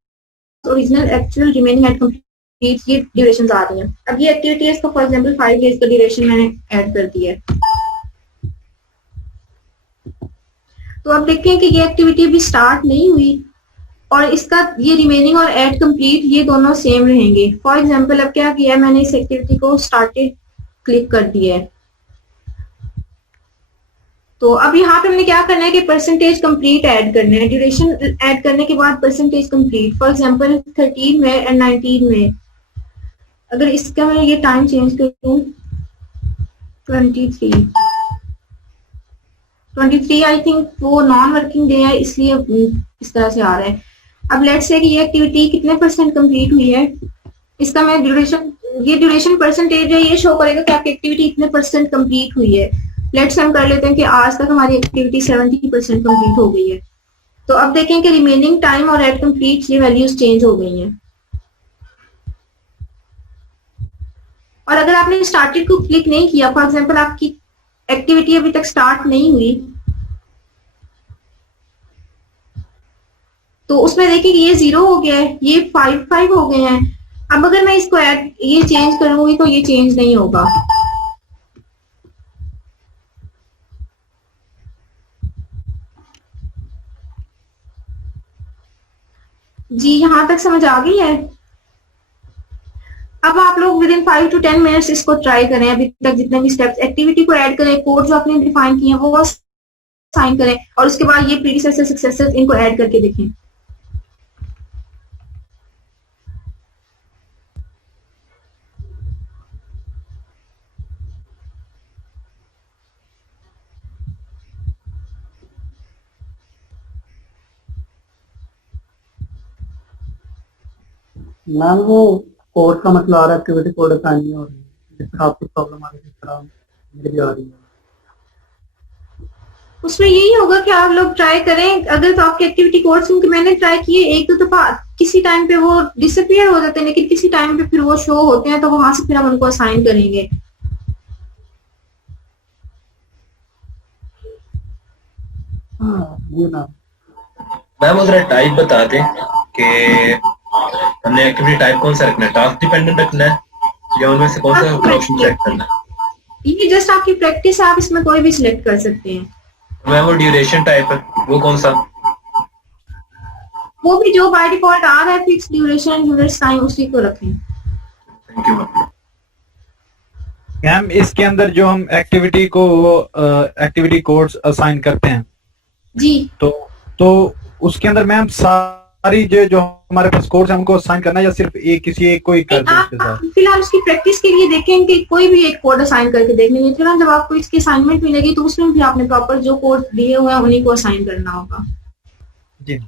original actual remaining at complete ये ड्यूरेशन आ रही है। अब ये एक्टिविटी है इसका फॉर एग्जांपल 5 डेज का ड्यूरेशन मैंने ऐड कर दिया है। तो अब देखें कि ये एक्टिविटी अभी स्टार्ट नहीं हुई और इसका ये रिमेनिंग और एड कंप्लीट ये दोनों सेम रहेंगे। फॉर एग्जांपल अब क्या किया है मैंने इस एक्टिविटी को स्टार्टेड क्लिक कर दिया है। तो अब यहाँ पे हमने क्या करना है कि परसेंटेज कंप्लीट ऐड करना है, ड्यूरेशन ऐड करने के बाद परसेंटेज कंप्लीट। फॉर एग्जांपल 13 में एंड 19 में, अगर इसका मैं ये टाइम चेंज करूँ 23 आई थिंक वो नॉन वर्किंग डे है, इसलिए इस तरह से आ रहा है। अब लेट्स से कि ये एक्टिविटी कितने परसेंट कंप्लीट हुई है, इसका मैं ड्यूरेशन, ये ड्यूरेशन परसेंटेज है, ये शो करेगा कि आपकी एक्टिविटी इतने परसेंट कंप्लीट हुई है। लेट्स हम कर लेते हैं कि आज तक हमारी एक्टिविटी 70% कंप्लीट हो गई है। तो अब देखें कि रिमेनिंग टाइम और एट कंप्लीट ये वैल्यूज चेंज हो गई हैं। और अगर आपने स्टार्टेड को क्लिक नहीं किया, फॉर एग्जांपल आपकी एक्टिविटी अभी तक स्टार्ट नहीं हुई, तो उसमें देखिए कि ये 0 हो गया है, ये 5 हो गए हैं। अब अगर मैं इसको ऐड ये चेंज करूंगी तो ये चेंज नहीं होगा। जी यहां तक समझ आ गई है? अब आप लोग विद इन 5 to 10 मिनट्स इसको ट्राई करें। अभी तक जितने भी स्टेप्स, एक्टिविटी को ऐड करें, कोड जो आपने डिफाइन किए हैं वो साइन करें, और उसके बाद ये प्रीडिसेसर सक्सेसर इनको ऐड करके देखें। मैम वो कोड का मसला आ रहा है, एक्टिविटी कोड असाइन नहीं हो रही, जिस तरह आपको प्रॉब्लम आ रही है जिस तरह मेरी भी आ रही है। उसमें यही होगा कि आप लोग ट्राई करें। अगर तो आपके एक्टिविटी कोड्स, क्योंकि मैंने ट्राई किए एक दो दफा, किसी टाइम पे वो डिसअपियर हो जाते हैं, लेकिन किसी टाइम पे फिर वो शो होते हैं, तो वहां से फिर हम उनको असाइन करेंगे। हाँ जी मैम। मैम उधर टाइप बता दें कि हमने एक्टिविटी टाइप कौन सा रखना है, टास्क डिपेंडेंट रखना है या उनमें से कौन सा ऑप्शन सेलेक्ट करना है? ये जस्ट आपकी प्रैक्टिस है, आप इसमें कोई भी सिलेक्ट कर सकते हैं। मैम वो ड्यूरेशन टाइप है, वो कौन सा? वो भी जो बाय डिफॉल्ट आ रहा है फिक्स ड्यूरेशन यूनिट्स टाइम, उसी को रखें। Thank you ma'am. मैम इसके अंदर जो हम एक्टिविटी को एक्टिविटी कोड्स असाइन करते हैं जी तो उसके अंदर मैम सारी जो हमारे पास कोड्स हैं उनको असाइन करना है या सिर्फ एक किसी एक को ही कर दें उसके साथ? फिलहाल उसकी प्रैक्टिस के लिए देखें कि कोई भी एक कोड असाइन करके देख लेंगे। फिर जब आपको इसकी असाइनमेंट मिलेगी तो उसमें भी आपने प्रॉपर जो कोड दिए हुए हैं उन्हीं को असाइन करना होगा। जी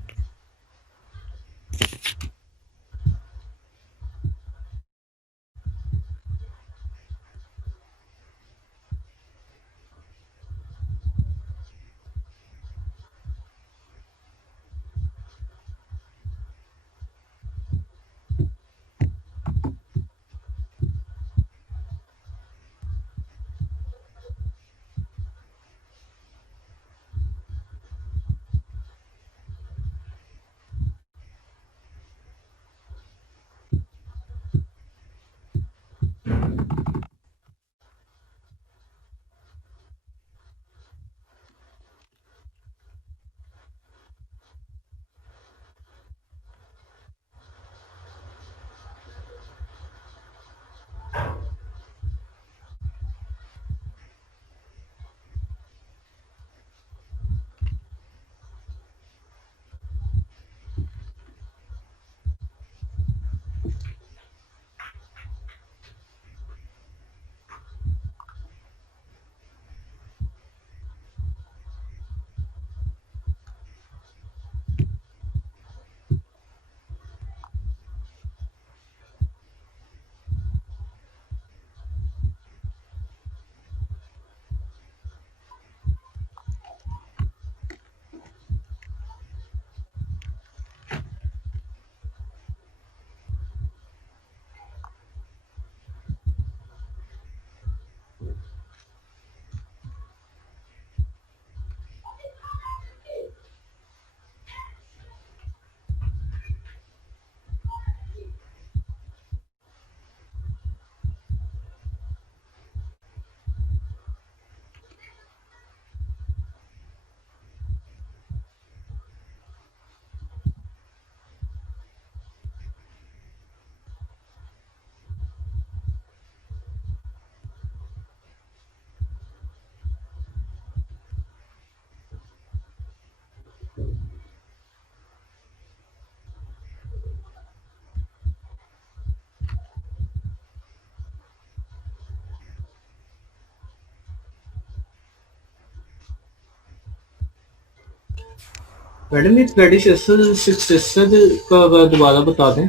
मैडम ये प्रेडिसेसर सक्सेसर का दोबारा बता दें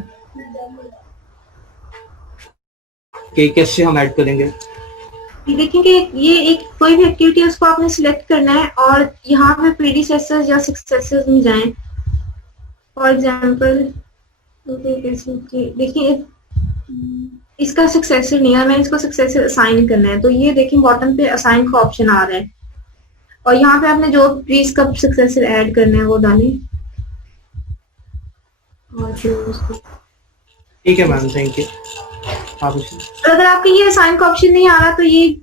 कि कैसे हम ऐड करेंगे। देखिए कि ये एक कोई भी एक्टिविटी है उसको आपने सिलेक्ट करना है और यहाँ पे प्रीडिसेसर्स या सक्सेसर्स में जाएं। फॉर एग्जांपल देखिए इसका सक्सेसर नहीं है, मैं इसको सक्सेसर असाइन करना है, तो ये देखिए बॉटम पे असाइन का ऑप्शन आ रहा है और यहाँ पे आपने जो भी इसका सक्सेसर ऐड करना है वो डालें और फिर उसको ठीक है मैम, थैंक यू। आप और अगर आपके ये असाइन का ऑप्शन नहीं आ रहा तो ये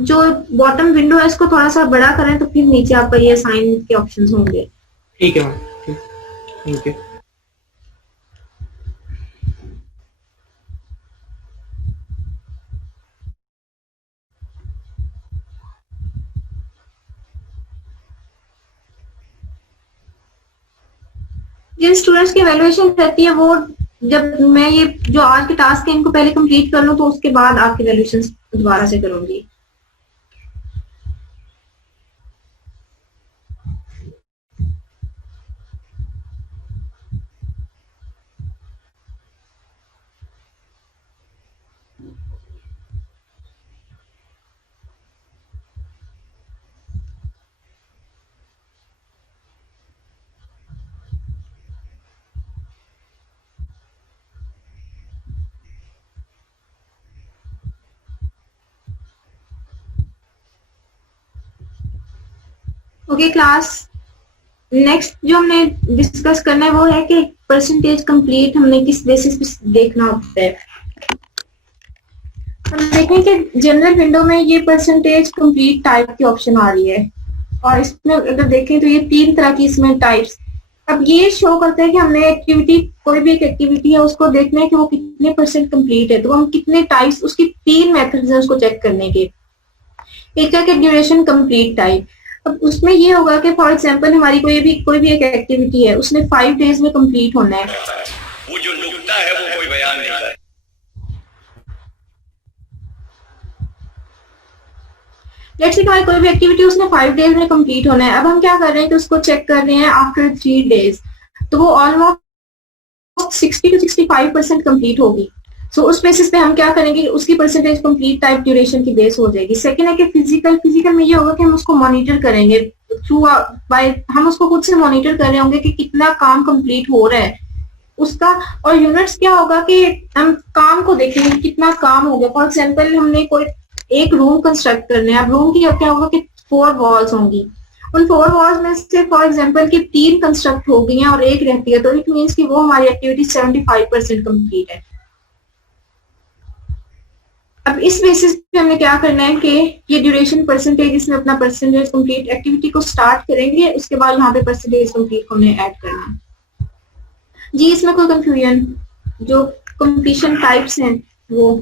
जो बॉटम विंडो है इसको थोड़ा सा बड़ा करें तो फिर नीचे आपका ये असाइन के ऑप्शंस होंगे। ठीक है मैम, थैंक यू। जिन स्टूडेंट्स की वैल्यूएशन रहती है वो जब मैं ये जो आज के टास्क है इनको पहले कंप्लीट कर लूं तो उसके बाद आपकी वैल्यूएशन दोबारा से करूंगी। ओके क्लास, नेक्स्ट जो हमने डिस्कस करना है वो है कि परसेंटेज कंप्लीट हमने किस बेसिस पे देखना होता है। हम देखें कि जनरल विंडो में ये परसेंटेज कंप्लीट टाइप की ऑप्शन आ रही है और इसमें अगर देखें तो ये 3 तरह की इसमें टाइप्स। अब ये शो करता है कि हमने एक्टिविटी कोई भी एक एक्टिविटी है उसको देखना है कि वो कितने परसेंट कंप्लीट है, तो हम कितने टाइप्स उसकी 3 मेथड्स हैं उसको चेक करने के। एक है कि ड्यूरेशन कंप्लीट टाइप। अब उसमें ये होगा कि फॉर एग्जांपल हमारी कोई भी एक एक्टिविटी है उसने 5 डेज में कंप्लीट होना है। वो जो नुक्ता है वो कोई बयान नहीं कर। लेट्स से हमारी कोई भी एक्टिविटी उसने 5 डेज में कंप्लीट होना है। अब हम क्या कर रहे हैं कि उसको चेक कर रहे हैं आफ्टर 3 डेज, तो वो ऑलमोस्ट 60 to 65% कंप्लीट होगी। सो उस बेसिस पे हम क्या करेंगे, उसकी परसेंटेज कंप्लीट टाइप ड्यूरेशन की बेस हो जाएगी। सेकंड है कि फिजिकल में ये होगा कि हम उसको मॉनिटर करेंगे थ्रू बाय, हम उसको खुद से मॉनिटर कर रहे होंगे कि कितना काम कंप्लीट हो रहा है उसका। और यूनिट्स क्या होगा कि हम काम को देखेंगे कितना काम हो गया। फॉर एग्जाम्पल हमने कोई एक रूम कंस्ट्रक्ट करना है, अब रूम की क्या होगा कि 4 वॉल्स होंगी, उन 4 वॉल्स में से फॉर एग्जाम्पल की 3 कंस्ट्रक्ट हो गई हैं और एक रहती है, तो इट मीन्स कि वो हमारी एक्टिविटी 75% कंप्लीट है। अब इस बेसिस पे हमने क्या करना है कि ये ड्यूरेशन परसेंटेज, इसमें अपना परसेंटेज कंप्लीट एक्टिविटी को स्टार्ट करेंगे, उसके बाद यहाँ पे परसेंटेज कंप्लीट को हमने ऐड करना है। जी इसमें कोई कंफ्यूजन, जो कंप्लीशन टाइप्स हैं वो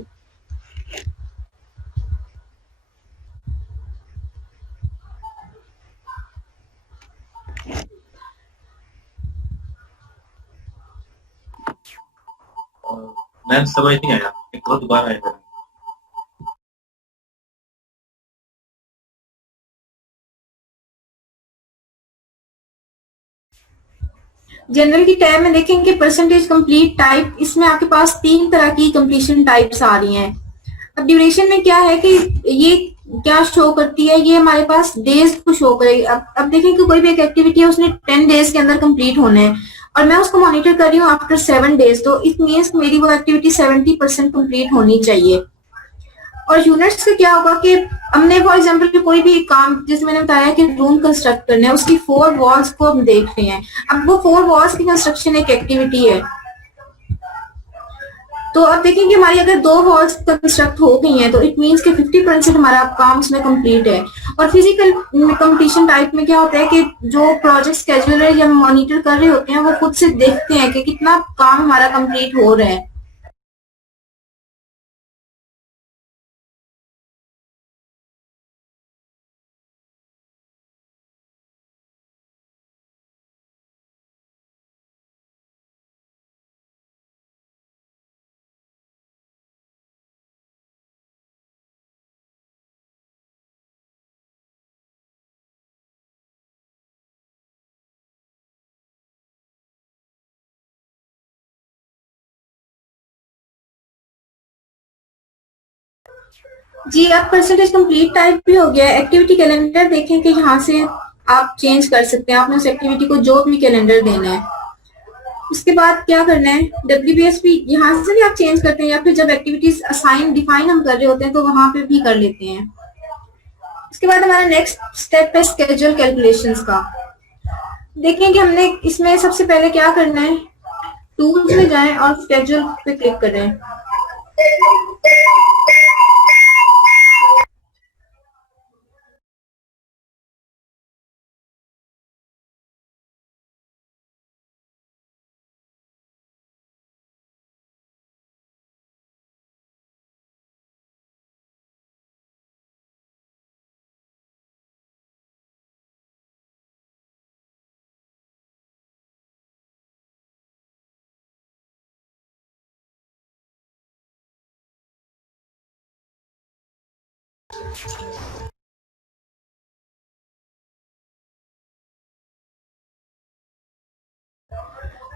मैम समझ नहीं आया, एक और दोबारा आएगा। जनरल की टैब में देखेंगे परसेंटेज कंप्लीट टाइप, इसमें आपके पास 3 तरह की कंप्लीशन टाइप्स आ रही हैं। अब ड्यूरेशन में क्या है कि ये क्या शो करती है, ये हमारे पास डेज को शो करेगी। अब देखें कि कोई भी एक एक्टिविटी है उसने 10 डेज के अंदर कंप्लीट होना है और मैं उसको मॉनिटर कर रही हूँ आफ्टर 7 डेज, तो इट मीन्स मेरी वो एक्टिविटी 70% कंप्लीट होनी चाहिए। और यूनिट्स का क्या होगा कि हमने फॉर एग्जांपल कोई भी काम, जैसे मैंने बताया कि रूम कंस्ट्रक्ट करना है, उसकी 4 वॉल्स को हम देख रहे हैं। अब वो 4 वॉल्स की कंस्ट्रक्शन एक एक्टिविटी है, तो अब देखेंगे हमारी अगर 2 वॉल्स कंस्ट्रक्ट हो गई हैं तो इट मीन्स कि 50% हमारा काम उसमें कंप्लीट है। और फिजिकल कंप्लीशन टाइप में क्या होता है कि जो प्रोजेक्ट स्केड्यूलर या मॉनिटर कर रहे होते हैं वो खुद से देखते हैं कि कितना काम हमारा कंप्लीट हो रहा है। जी, अब परसेंटेज कंप्लीट टाइप भी हो गया है। एक्टिविटी कैलेंडर देखें कि यहाँ से आप चेंज कर सकते हैं, आपने उस एक्टिविटी को जो भी कैलेंडर देना है। उसके बाद क्या करना है, WBS भी यहाँ से भी आप चेंज करते हैं, या फिर जब एक्टिविटीज असाइन डिफाइन हम कर रहे होते हैं तो वहां पे भी कर लेते हैं। उसके बाद हमारा नेक्स्ट स्टेप है स्केड्यूल कैलकुलेशंस का। देखें कि हमने इसमें सबसे पहले क्या करना है, टूल्स में जाएं और स्केड्यूल पे क्लिक करें।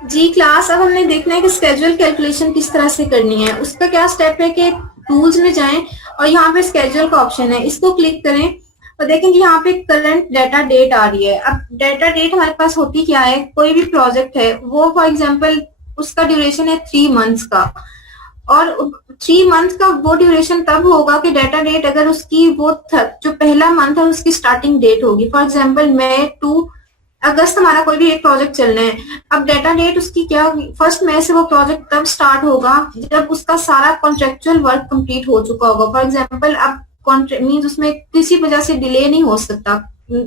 जी क्लास, अब हमने देखना है कि स्केड्यूल कैलकुलेशन किस तरह से करनी है। उसका क्या स्टेप है कि टूल्स में जाएं और यहाँ पे स्केड्यूल का ऑप्शन है, इसको क्लिक करें और देखें कि यहाँ पे करंट डाटा डेट आ रही है। अब डाटा डेट हमारे पास होती क्या है, कोई भी प्रोजेक्ट है वो फॉर एग्जांपल उसका ड्यूरेशन है 3 मंथ्स का, और 3 मंथ का वो ड्यूरेशन तब होगा कि डाटा डेट अगर उसकी वो जो पहला मंथ है उसकी स्टार्टिंग डेट होगी। फॉर एग्जांपल मई टू अगस्त हमारा कोई भी एक प्रोजेक्ट चलना है। अब डाटा डेट उसकी क्या होगी, 1 मई से वो प्रोजेक्ट तब स्टार्ट होगा जब उसका सारा कॉन्ट्रेक्चुअल वर्क कंप्लीट हो चुका होगा। फॉर एग्जांपल अब कॉन्ट्रैक्ट मींस उसमें किसी वजह से डिले नहीं हो सकता,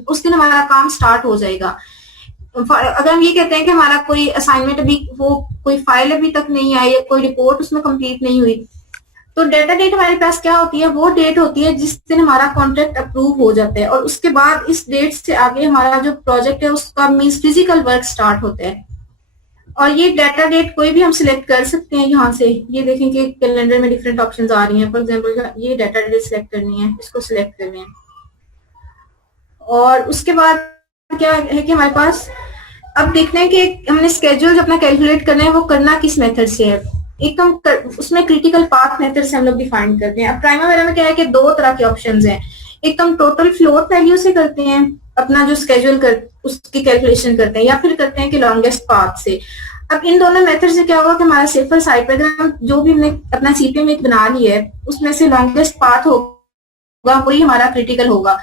उस दिन हमारा काम स्टार्ट हो जाएगा। अगर हम ये कहते हैं कि हमारा कोई असाइनमेंट अभी वो कोई फाइल अभी तक नहीं आई, कोई रिपोर्ट उसमें कंप्लीट नहीं हुई, तो डाटा डेट हमारे पास क्या होती है, वो डेट होती है जिस दिन हमारा कॉन्ट्रैक्ट अप्रूव हो जाता है, और उसके बाद इस डेट से आगे हमारा जो प्रोजेक्ट है उसका मींस फिजिकल वर्क स्टार्ट होता है। और ये डाटा डेट कोई भी हम सिलेक्ट कर सकते हैं यहाँ से। ये देखें कि कैलेंडर में डिफरेंट ऑप्शंस आ रही हैं। फॉर एग्जांपल ये डाटा डेट सिलेक्ट करनी है, इसको सिलेक्ट करनी है। और उसके बाद क्या है कि हमारे पास अब देखना है कि हमने स्केड्यूल अपना कैलकुलेट करना है, वो करना किस मेथड से है। एक तो उसमें क्रिटिकल पाथ मेथड से हम लोग डिफाइन करते हैं। अब प्राइमरी में क्या है कि 2 तरह के ऑप्शंस हैं। एक तो हम टोटल फ्लोट वैल्यू से करते हैं अपना जो स्केड्यूल उसकी कैलकुलेशन करते हैं, या फिर करते हैं कि लॉन्गेस्ट पाथ से। अब इन दोनों मेथड से क्या होगा कि हमारा सेफर साइड पे अगर हम जो भी हमने अपना CPM एक बना ली है उसमें से लॉन्गेस्ट पाथ होगा वही हमारा क्रिटिकल होगा।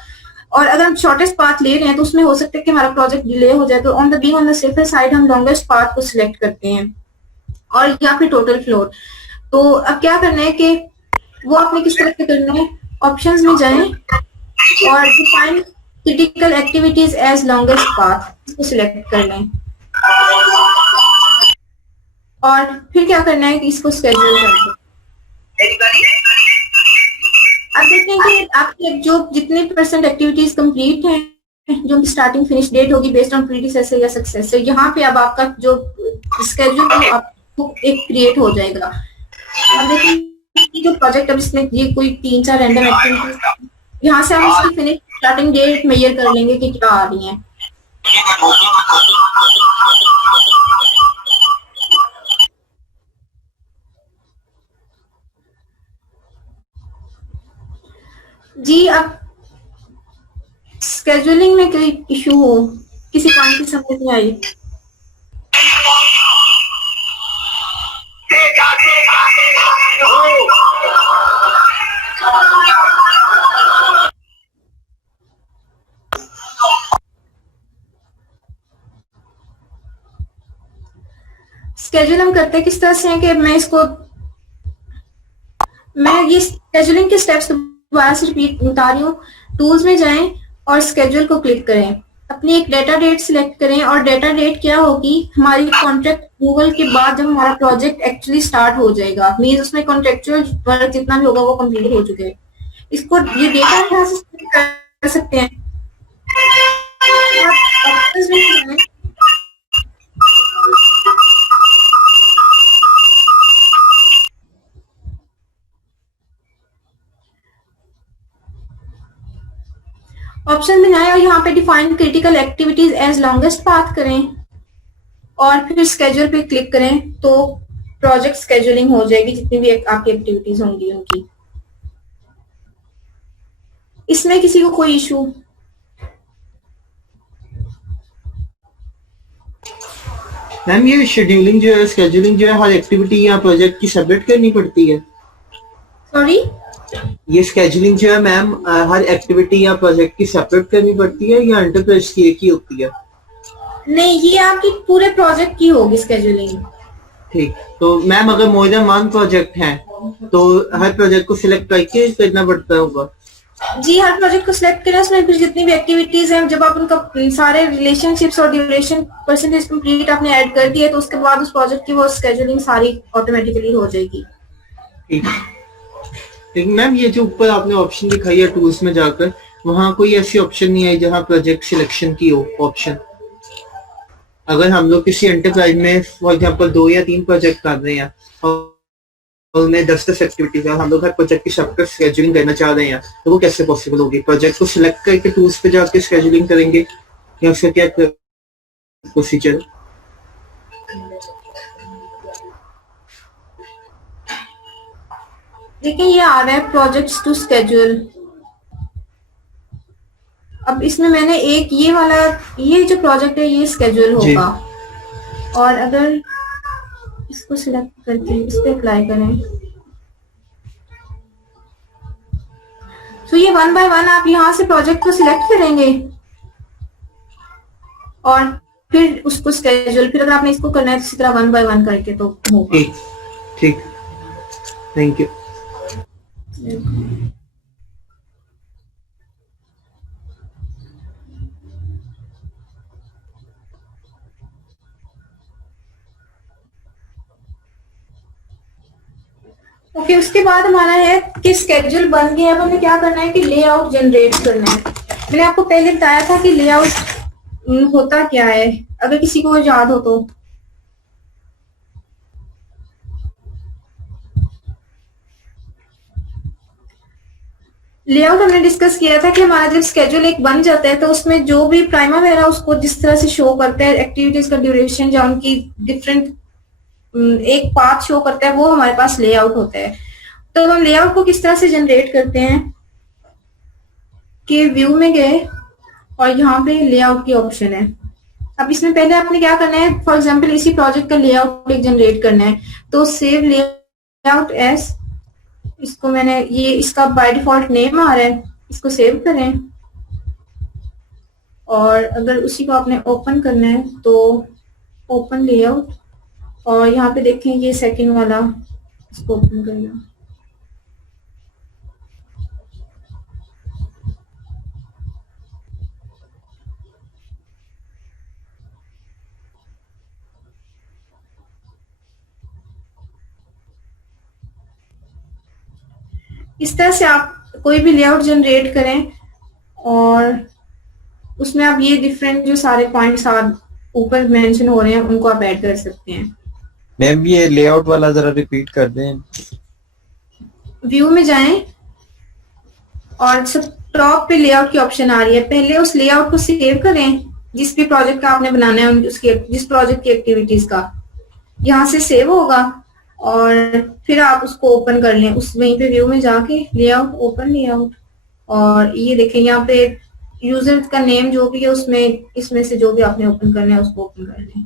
और अगर हम शॉर्टेस्ट पाथ ले रहे हैं तो उसमें हो सकता है कि हमारा प्रोजेक्ट डिले हो जाए, तो ऑन द सेफर साइड हम लॉन्गेस्ट पाथ को सिलेक्ट करते हैं, और या फिर टोटल फ्लोट। तो अब क्या करना है कि वो आपने किस तरह से करना है, ऑप्शंस में जाएं और define critical activities as longest path, इसको सिलेक्ट कर लें। और फिर क्या करना है कि इसको स्केड्यूल कर दें। अब देखें कि आपके जो जितने % एक्टिविटीज कंप्लीट हैं, जो स्टार्टिंग फिनिश डेट होगी बेस्ड ऑन प्रीडिसेसर या सक्सेसर, यहाँ पे अब आपका जो स्केड्यूल आपको एक क्रिएट हो जाएगा। अब देखिए जो प्रोजेक्ट अब इसमें ये कोई 3-4 रैंडम एक्टिविटीज, यहाँ से हम इसकी फिनिश स्टार्टिंग डेट मेजर कर लेंगे कि क्या आ रही है। जी अब स्केड्यूलिंग में कोई इशू हो, किसी काम की समझ नहीं आई, स्केड्यूल हम करते किस तरह से हैं कि मैं ये स्केड्यूलिंग के स्टेप्स दोबारा से रिपीट बता रही हूँ। टूल्स में जाएं और स्केड्यूल को क्लिक करें, अपनी एक डाटा डेट सिलेक्ट करें, और डाटा डेट क्या होगी, हमारी कॉन्ट्रैक्ट अप्रूवल के बाद जब हमारा प्रोजेक्ट एक्चुअली स्टार्ट हो जाएगा, मींस उसमें कॉन्ट्रेक्चुअल वर्क जितना भी होगा वो कंप्लीट हो चुके हैं। इसको ये डेटा यहाँ से कर सकते हैं। ऑप्शन में जाएं और यहाँ पे define critical activities as longest path करें, और फिर स्केड्यूल पे क्लिक करें तो प्रोजेक्ट स्केड्यूलिंग हो जाएगी, जितनी भी आपकी एक्टिविटीज होंगी उनकी। इसमें किसी को कोई इशू? मैम ये शेड्यूलिंग जो है, स्केड्यूलिंग जो है, हर एक्टिविटी या प्रोजेक्ट की सेपरेट करनी पड़ती है? सॉरी? ये स्केड्यूलिंग जो है मैम हर एक्टिविटी या प्रोजेक्ट की सेपरेट करनी पड़ती है या एंटरप्राइज की एक ही होती है? नहीं, ये आपकी पूरे प्रोजेक्ट की होगी स्केड्यूलिंग। ठीक, तो मैम अगर मोर देन वन प्रोजेक्ट है तो हर प्रोजेक्ट को सिलेक्ट करके करना पड़ता होगा? जी, हर प्रोजेक्ट को सिलेक्ट करें, उसमें फिर जितनी भी एक्टिविटीज हैं, जब आप उनका सारे रिलेशनशिप्स और ड्यूरेशन परसेंटेज कंप्लीट आपने ऐड कर दिए तो उसके बाद उस प्रोजेक्ट की वो स्केड्यूलिंग सारी ऑटोमेटिकली हो जाएगी। ठीक, लेकिन मैम ये जो ऊपर आपने ऑप्शन दिखाई है टूल्स में जाकर, वहाँ कोई ऐसी ऑप्शन नहीं है जहाँ प्रोजेक्ट सिलेक्शन की हो ऑप्शन? अगर हम लोग किसी एंटरप्राइज में फॉर एग्जांपल 2 या 3 प्रोजेक्ट कर रहे हैं और उनमें 10-10 एक्टिविटीज है, हम लोग हर प्रोजेक्ट की सेपरेट शेड्यूलिंग करना चाह रहे हैं, तो वो कैसे पॉसिबल होगी? प्रोजेक्ट को सिलेक्ट करके टूल्स पे जाके शेड्यूलिंग करेंगे या उसका क्या प्रोसीजर? देखिए, ये आ रहा है प्रोजेक्ट्स टू स्केड्यूल। अब इसमें मैंने एक ये वाला, ये जो प्रोजेक्ट है ये स्केड्यूल होगा, और अगर इसको सिलेक्ट करके इस पे अप्लाई करें तो ये 1 बाय 1 आप यहाँ से प्रोजेक्ट को सिलेक्ट करेंगे और फिर उसको स्केड्यूल, फिर अगर आपने इसको करना है इसी तरह 1 बाय 1 करके तो होगा। ठीक, ठीक, थैंक यू। ओके, उसके बाद हमारा है कि स्केड्यूल बन गया। अब हमें क्या करना है कि लेआउट जनरेट करना है। मैंने आपको पहले बताया था कि लेआउट होता क्या है, अगर किसी को याद हो तो। लेआउट हमने डिस्कस किया था कि हमारा जब स्केड्यूल एक बन जाता है तो उसमें जो भी प्राइमावेरा उसको जिस तरह से शो करता है, एक्टिविटीज का ड्यूरेशन या उनकी डिफरेंट एक पाथ शो करता है, वो हमारे पास लेआउट होता है। तो हम लेआउट को किस तरह से जनरेट करते हैं कि व्यू में गए और यहाँ पे लेआउट की ऑप्शन है। अब इसमें पहले आपने क्या करना है, फॉर एग्जांपल इसी प्रोजेक्ट का लेआउट एक जनरेट करना है, तो सेव लेआउट एज, इसको मैंने ये इसका बाय डिफॉल्ट नेम आ रहा है, इसको सेव करें और अगर उसी को आपने ओपन करना है तो ओपन लेआउट, और यहाँ पे देखें ये सेकंड वाला, इसको ओपन कर लिया। इस तरह से आप कोई भी लेआउट जनरेट करें और उसमें आप ये डिफरेंट जो सारे पॉइंट्स आप ऊपर मेंशन हो रहे हैं उनको आप ऐड कर सकते हैं। मैम ये लेआउट वाला जरा रिपीट कर दें। व्यू में जाएं और सब टॉप पे लेआउट की ऑप्शन आ रही है, पहले उस लेआउट को सेव करें जिस भी प्रोजेक्ट का आपने बनाना है, उसके जिस प्रोजेक्ट की एक्टिविटीज का, यहाँ से सेव होगा और फिर आप उसको ओपन कर लें। उस वहीं पे व्यू में जाके लेआउट, ओपन लेआउट, और ये देखें यहाँ पे यूजर का नेम जो भी है उसमें इसमें से जो भी आपने ओपन करना है उसको ओपन कर लें।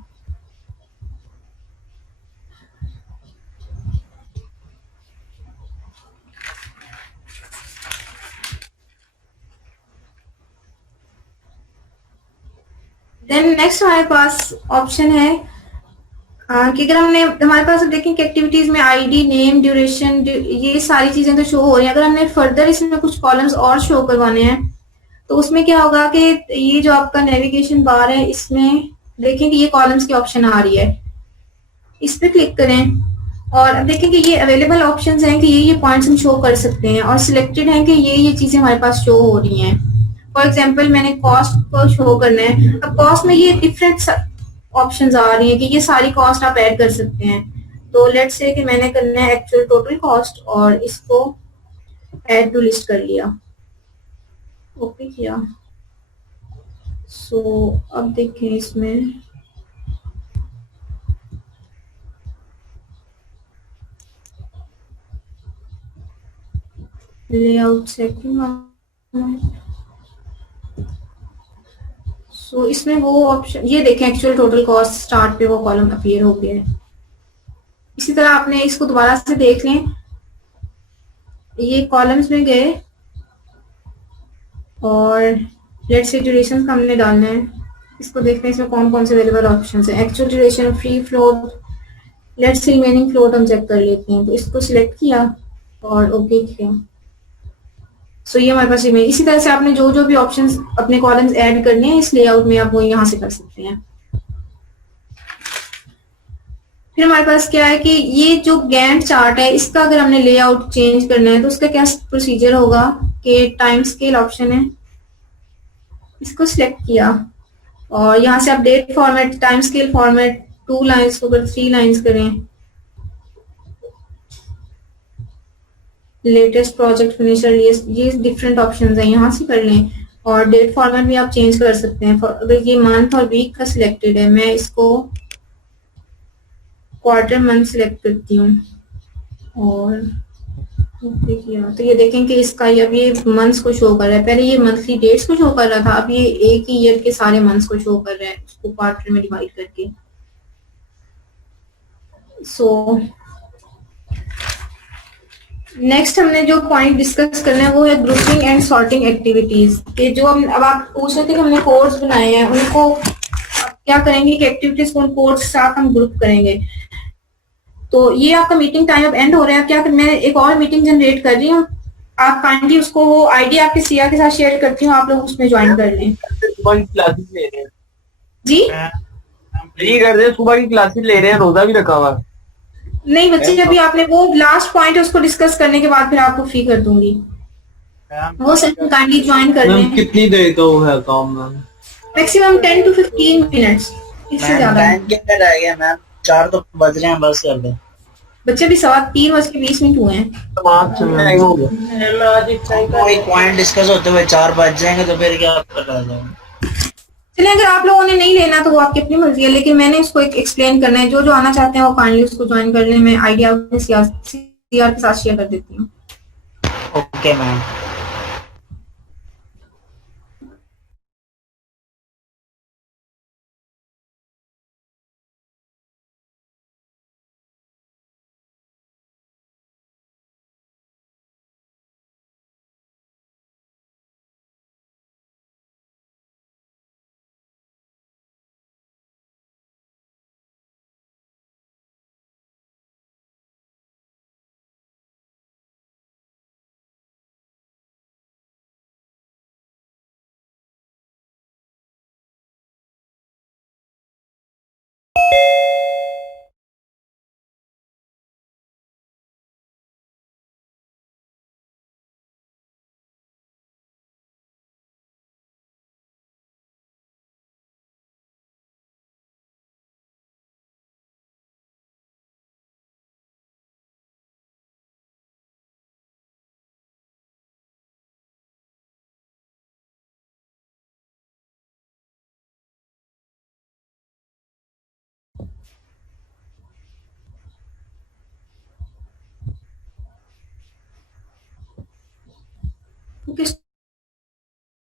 देन नेक्स्ट हमारे पास ऑप्शन है कि अगर हमने, हमारे पास अब देखें कि एक्टिविटीज में आईडी, नेम, ड्यूरेशन, ये सारी चीजें तो शो हो रही हैं। अगर हमने फर्दर इसमें कुछ कॉलम्स और शो करवाने हैं तो उसमें क्या होगा कि ये जो आपका नेविगेशन बार है इसमें देखें कि ये कॉलम्स की ऑप्शन आ रही है, इस पे क्लिक करें और अब देखें कि ये अवेलेबल ऑप्शंस हैं कि ये पॉइंट्स हम शो कर सकते हैं और सिलेक्टेड हैं कि ये चीजें हमारे पास शो हो रही हैं। फॉर एग्जाम्पल मैंने कॉस्ट को शो करना है, अब कॉस्ट में ये डिफरेंट ऑप्शंस आ रही हैं कि ये सारी कॉस्ट आप ऐड कर सकते हैं। तो लेट्स से कि मैंने करना है एक्चुअल टोटल कॉस्ट और इसको ऐड टू लिस्ट कर लिया, ओके किया। सो अब देखें इसमें लेआउट सेकंड सो इसमें वो ऑप्शन, ये देखें एक्चुअल टोटल कॉस्ट स्टार्ट पे वो कॉलम अपीयर हो गया है। इसी तरह आपने इसको दोबारा से देख लें, ये कॉलम्स में गए और लेट्स से ड्यूरेशन का हमने डालना है। इसको देखते हैं इसमें कौन कौन से अवेलेबल ऑप्शन है। Actual duration, free float, let's say remaining float हम चेक कर लेते हैं। तो इसको सिलेक्ट किया और ओके किया। सो ये हमारे पास रिमेन। इसी तरह से आपने जो जो भी ऑप्शंस अपने कॉलम्स ऐड करने हैं इस लेआउट में, आप वो यहाँ से कर सकते हैं। फिर हमारे पास क्या है कि ये जो गैंट चार्ट है इसका अगर हमने लेआउट चेंज करना है तो उसका क्या प्रोसीजर होगा कि टाइम स्केल ऑप्शन है, इसको सिलेक्ट किया और यहाँ से आप date format, time scale format 2 lines को अगर 3 लाइन्स करें, लेटेस्ट प्रोजेक्ट फिनिशर, ये डिफरेंट ऑप्शंस हैं, यहाँ से कर लें। और डेट फॉर्मेट भी आप चेंज कर सकते हैं। अगर ये मंथ और वीक का सिलेक्टेड है, मैं इसको क्वार्टर मंथ सिलेक्ट करती हूँ और ओके किया। तो ये देखें कि इसका अब ये मंथ्स को शो कर रहा है। पहले ये मंथली डेट्स को शो कर रहा था, अब ये एक ही ईयर के सारे मंथ्स को शो कर रहा है, उसको क्वार्टर में डिवाइड करके। सो नेक्स्ट हमने जो पॉइंट डिस्कस करना है वो है ग्रुपिंग एंड सॉर्टिंग एक्टिविटीज। ये जो हम अब आप पूछ रहे थे कि हमने कोड्स बनाए हैं, उनको क्या करेंगे कि एक्टिविटीज को उन कोड्स के साथ हम ग्रुप करेंगे। तो ये आपका मीटिंग टाइम अब एंड हो रहा है। क्या मैं एक और मीटिंग जनरेट कर रही हूँ, आप काइंडली उसको वो आईडी आपके सीआर के साथ शेयर करती हूँ, आप लोग उसमें ज्वाइन कर लें। क्लासेस ले रहे हैं जी, फ्री कर दे, सुबह की क्लासेस ले रहे हैं, रोजा भी रखा हुआ। नहीं बच्चे, अभी आपने वो लास्ट पॉइंट है उसको डिस्कस करने के बाद फिर आपको फ्री कर दूंगी, वो सेशन काइंडली ज्वाइन कर लें। कितनी देर का वो है काम मैम? मैक्सिमम 10 to 15 मिनट्स, इससे ज्यादा। कितने रह गए मैम? 4 तो बज रहे हैं, बस कर दे। बच्चे भी 3:20 हुए हैं। कोई पॉइंट डिस्कस होते हुए 4 बज जाएंगे तो फिर क्या कर रहा है? चलिए, अगर आप लोगों ने नहीं लेना तो वो आपकी अपनी मर्जी है, लेकिन मैंने इसको एक एक्सप्लेन करना है। जो जो आना चाहते हैं वो काइंडली उसको ज्वाइन कर लें। मैं आइडिया अपने सीआर के साथ शेयर कर देती हूँ। Okay ma'am.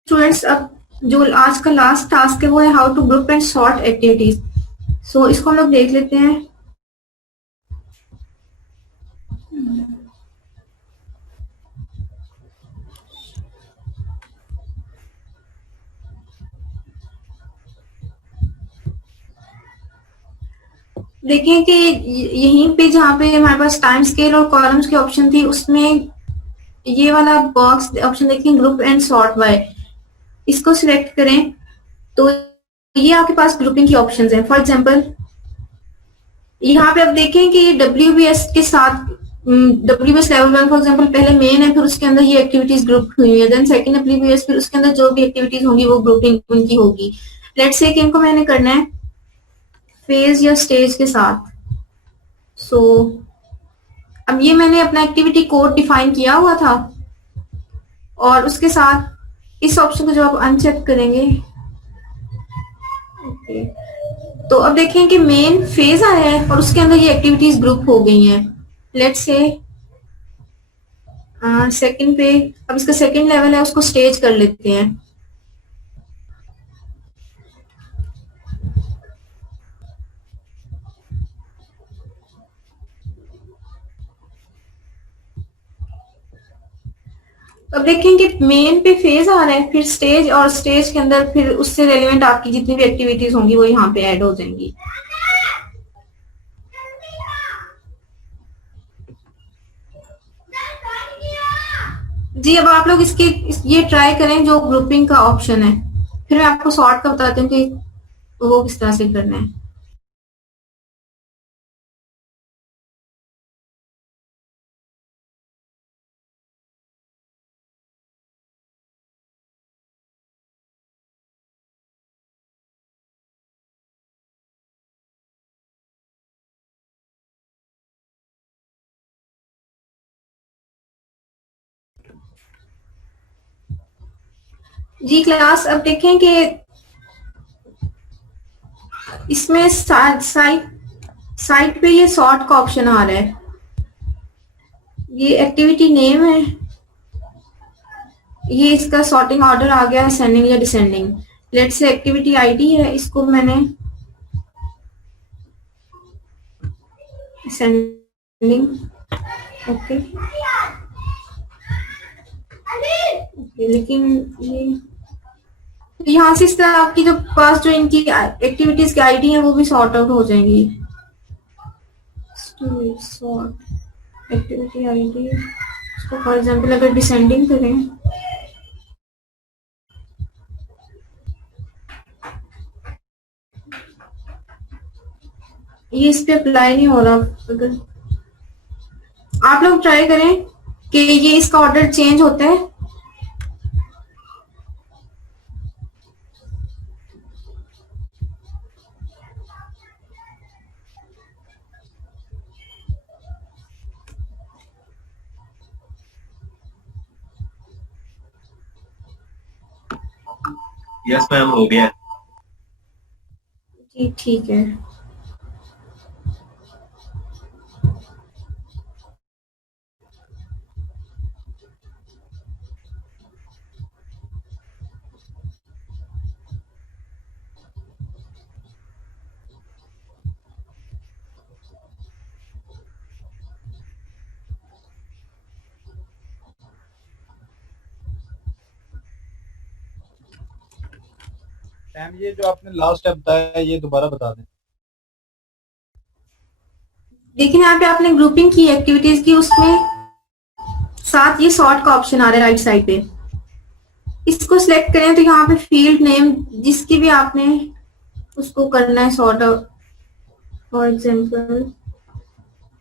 स्टूडेंट्स, अब जो आज का लास्ट टास्क है वो है how to group and sort activities. So इसको हम लोग देख लेते हैं। देखें कि यहीं पे जहाँ पे हमारे पास टाइम स्केल और कॉलम्स की ऑप्शन थी, उसमें ये वाला बॉक्स ऑप्शन देखें, ग्रुप एंड सॉर्ट बाय, इसको सिलेक्ट करें तो ये आपके पास ग्रुपिंग की ऑप्शंस हैं। फॉर एग्जांपल यहाँ पे आप देखें कि ये WBS के साथ WBS लेवल 1 फॉर एग्जांपल पहले मेन है, फिर उसके अंदर ये एक्टिविटीज ग्रुप हुई है, देन सेकंड WBS, फिर उसके अंदर जो भी एक्टिविटीज होंगी वो ग्रुपिंग उनकी होगी। लेट्स से कि इनको मैंने करना है फेज या स्टेज के साथ। सो अब ये मैंने अपना एक्टिविटी कोड डिफाइन किया हुआ था और उसके साथ इस ऑप्शन को जब आप अनचेक करेंगे, ओके, तो अब देखें कि मेन फेज आया है और उसके अंदर ये एक्टिविटीज ग्रुप हो गई हैं। लेट्स से सेकंड पे अब इसका सेकंड लेवल है, उसको स्टेज कर लेते हैं। अब देखेंगे मेन पे फेज आ रहा है, फिर स्टेज, और स्टेज के अंदर फिर उससे रेलिवेंट आपकी जितनी भी एक्टिविटीज होंगी वो यहाँ पे ऐड हो जाएंगी। जी अब आप लोग ये ट्राई करें जो ग्रुपिंग का ऑप्शन है, फिर मैं आपको सॉर्ट का बताती हूँ कि वो किस तरह से करना है। जी क्लास, अब देखें कि इसमें साइड पे ये सॉर्ट का ऑप्शन आ रहा है। ये एक्टिविटी नेम है, ये इसका सॉर्टिंग ऑर्डर आ गया असेंडिंग या descending. Let's say activity ID है, इसको मैंने असेंडिंग, ओके लेकिन ये यहाँ से इस तरह आपकी जो पास जो इनकी एक्टिविटीज की आईडी है वो भी सॉर्ट आउट हो जाएंगी। सॉर्ट एक्टिविटी आईडी, इसको फॉर एग्जांपल अगर डिसेंडिंग करें, ये इस पे अप्लाई नहीं हो रहा। अगर आप लोग ट्राई करें कि ये इसका ऑर्डर चेंज होता है। यस मैम, हो गया। जी ठीक है। मैम ये जो आपने लास्ट स्टेप बताया है ये दोबारा बता दें। लेकिन यहाँ पे आपने ग्रुपिंग की एक्टिविटीज की, उसमें साथ ये सॉर्ट का ऑप्शन आ रहा है राइट साइड पे। इसको सिलेक्ट करें तो यहाँ पे फील्ड नेम जिसकी भी आपने उसको करना है सॉर्ट आउट। फॉर एग्जांपल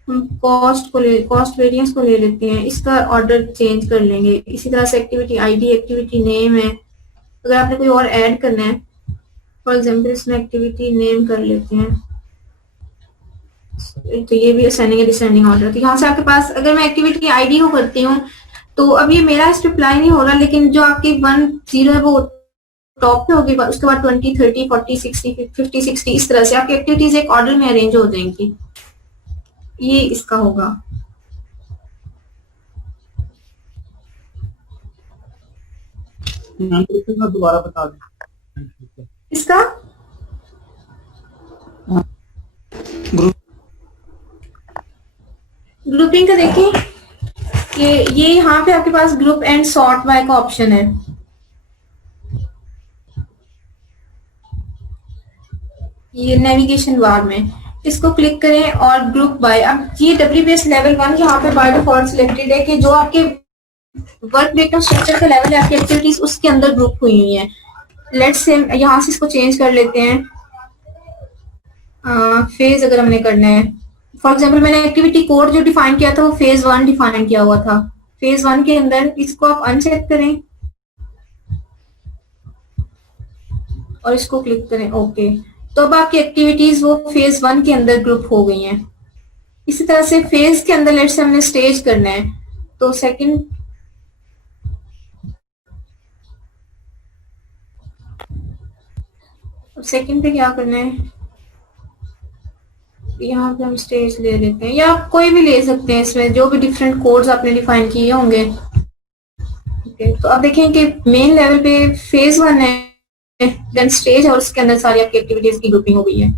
हम कॉस्ट वेरिएंस को ले लेते हैं, इसका ऑर्डर चेंज कर लेंगे। इसी तरह से एक्टिविटी आईडी, एक्टिविटी नेम है, अगर आपने कोई और ऐड करना है फॉर एग्जांपल इसमें एक्टिविटी नेम कर लेते हैं, तो ये भी असेंडिंग या डिसेंडिंग ऑर्डर। तो यहाँ से आपके पास अगर मैं एक्टिविटी आईडी को करती हूँ तो अब ये मेरा इस रिप्लाई नहीं हो रहा, लेकिन जो आपकी 1-0 है वो टॉप पे होगी, उसके बाद 20, 30, 40, 60, 50, 60 इस तरह से आपकी एक्टिविटीज एक ऑर्डर में अरेंज हो जाएंगी। ये इसका होगा। दोबारा बता दें इसका ग्रुपिंग का देखें कि ये यहाँ पे आपके पास ग्रुप एंड सॉर्ट बाय का ऑप्शन है। ये नेविगेशन बार में इसको क्लिक करें और ग्रुप बाय। अब ये WBS लेवल 1 यहाँ पे बाय डिफॉल्ट सिलेक्टेड है कि जो आपके वर्क ब्रेकडाउन स्ट्रक्चर का लेवल है, आपकी एक्टिविटीज उसके अंदर ग्रुप हुई हुई है। लेट्स से यहाँ से इसको चेंज कर लेते हैं। फेज अगर हमने करना है, फॉर एग्जांपल मैंने एक्टिविटी कोड जो डिफाइन किया था वो फेज 1 डिफाइन किया हुआ था। फेज 1 के अंदर इसको आप अनचेक करें और इसको क्लिक करें ओके। तो अब आपकी एक्टिविटीज वो फेज 1 के अंदर ग्रुप हो गई हैं। इसी तरह से फेज के अंदर लेट्स से हमने स्टेज करना है तो सेकंड पे क्या करना है, यहाँ पे हम स्टेज ले लेते हैं, या आप कोई भी ले सकते हैं इसमें, जो भी डिफरेंट कोड्स आपने डिफाइन किए होंगे। ओके, तो आप देखें कि मेन लेवल पे फेज 1 है, देन स्टेज, और उसके अंदर सारी आपकी एक्टिविटीज की ग्रुपिंग हो गई है।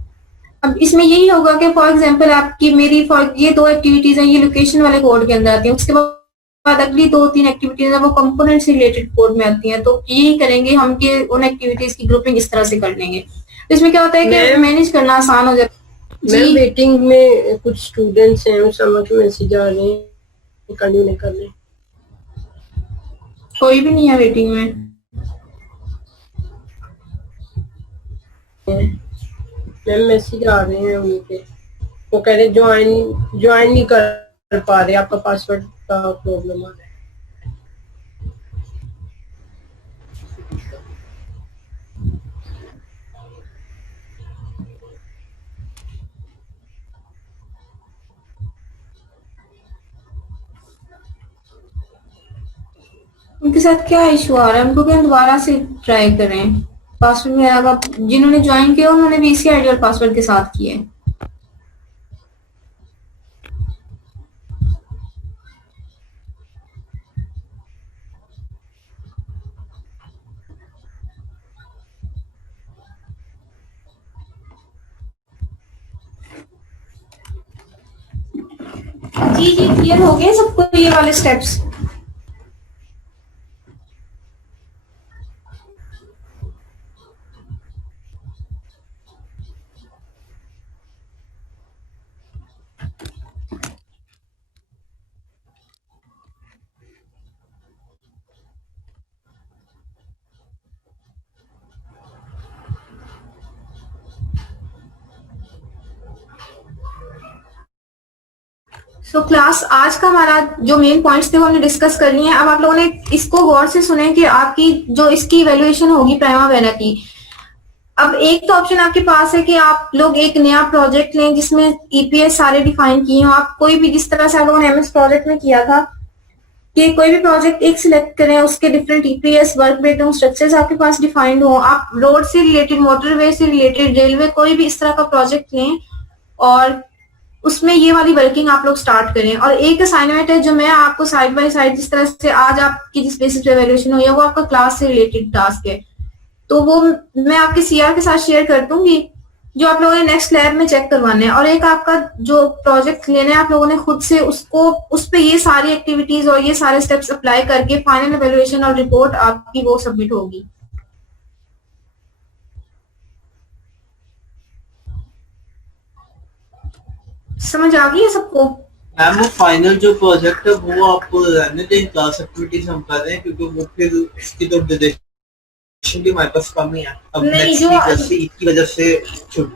अब इसमें यही होगा कि फॉर एग्जांपल आपकी मेरी ये 2 एक्टिविटीज हैं, ये लोकेशन वाले कोड के अंदर आती हैं, उसके बाद अगली 2-3 एक्टिविटीज है वो कंपोनेंट से रिलेटेड कोड में आती हैं। तो यही करेंगे हम कि उन एक्टिविटीज की ग्रुपिंग इस तरह से कर लेंगे। तो इसमें क्या होता है कि मैनेज करना आसान हो जाता है। मैं वेटिंग में कुछ स्टूडेंट्स हैं, वो समझ मैसेज आ रहे हैं, कंटिन्यू नहीं कर रहे। कोई भी नहीं है वेटिंग में। मैम मैसेज आ रहे हैं उनके, वो कह रहे ज्वाइन नहीं कर पा रहे, आपका पासवर्ड का प्रॉब्लम आ रहा है। उनके साथ क्या इशू आ रहा है, उनको क्या दोबारा से ट्राई करें। पासवर्ड वगैरह का जिन्होंने ज्वाइन किया उन्होंने भी इसी आईडी और पासवर्ड के साथ किए। जी क्लियर हो गए सबको ये वाले स्टेप्स? तो क्लास आज का हमारा जो मेन पॉइंट्स थे वो हमने डिस्कस कर लिए हैं। अब आप लोगों ने इसको गौर से सुने कि आपकी जो इसकी इवैल्यूएशन होगी प्राइमा वेना की। अब एक तो ऑप्शन आपके पास है कि आप लोग एक नया प्रोजेक्ट लें जिसमें ईपीएस सारे डिफाइन किए हों। आप कोई भी, जिस तरह से आप लोगों ने एमएस प्रोजेक्ट में किया था कि कोई भी प्रोजेक्ट एक सिलेक्ट करें, उसके different EPS work breakdown structures आपके पास डिफाइंड हो। आप रोड से रिलेटेड, मोटरवे से रिलेटेड, रेलवे, कोई भी इस तरह का प्रोजेक्ट लें और उसमें ये वाली वर्किंग आप लोग स्टार्ट करें। और एक असाइनमेंट है जो मैं आपको साइड बाय साइड, जिस तरह से आज आपकी जिस बेसिस पे इवैल्यूएशन हुई है वो आपका क्लास से रिलेटेड टास्क है, तो वो मैं आपके सीआर के साथ शेयर कर दूंगी, जो आप लोगों ने नेक्स्ट लैब में चेक करवाने हैं। और एक आपका जो प्रोजेक्ट लेना है आप लोगों ने खुद से उसको, उस पे ये सारी एक्टिविटीज और ये सारे स्टेप्स अप्लाई करके फाइनल इवैल्यूएशन और रिपोर्ट आपकी वो सबमिट होगी। समझ आ गई है सबको? मैम वो फाइनल जो प्रोजेक्ट है वो आप रहने दें, क्लास एक्टिविटीज हम कर रहे हैं क्योंकि वो फिर इसकी तो डिरेक्शन भी हमारे पास कम ही है। अब नेक्स्ट वीक जैसे की वजह से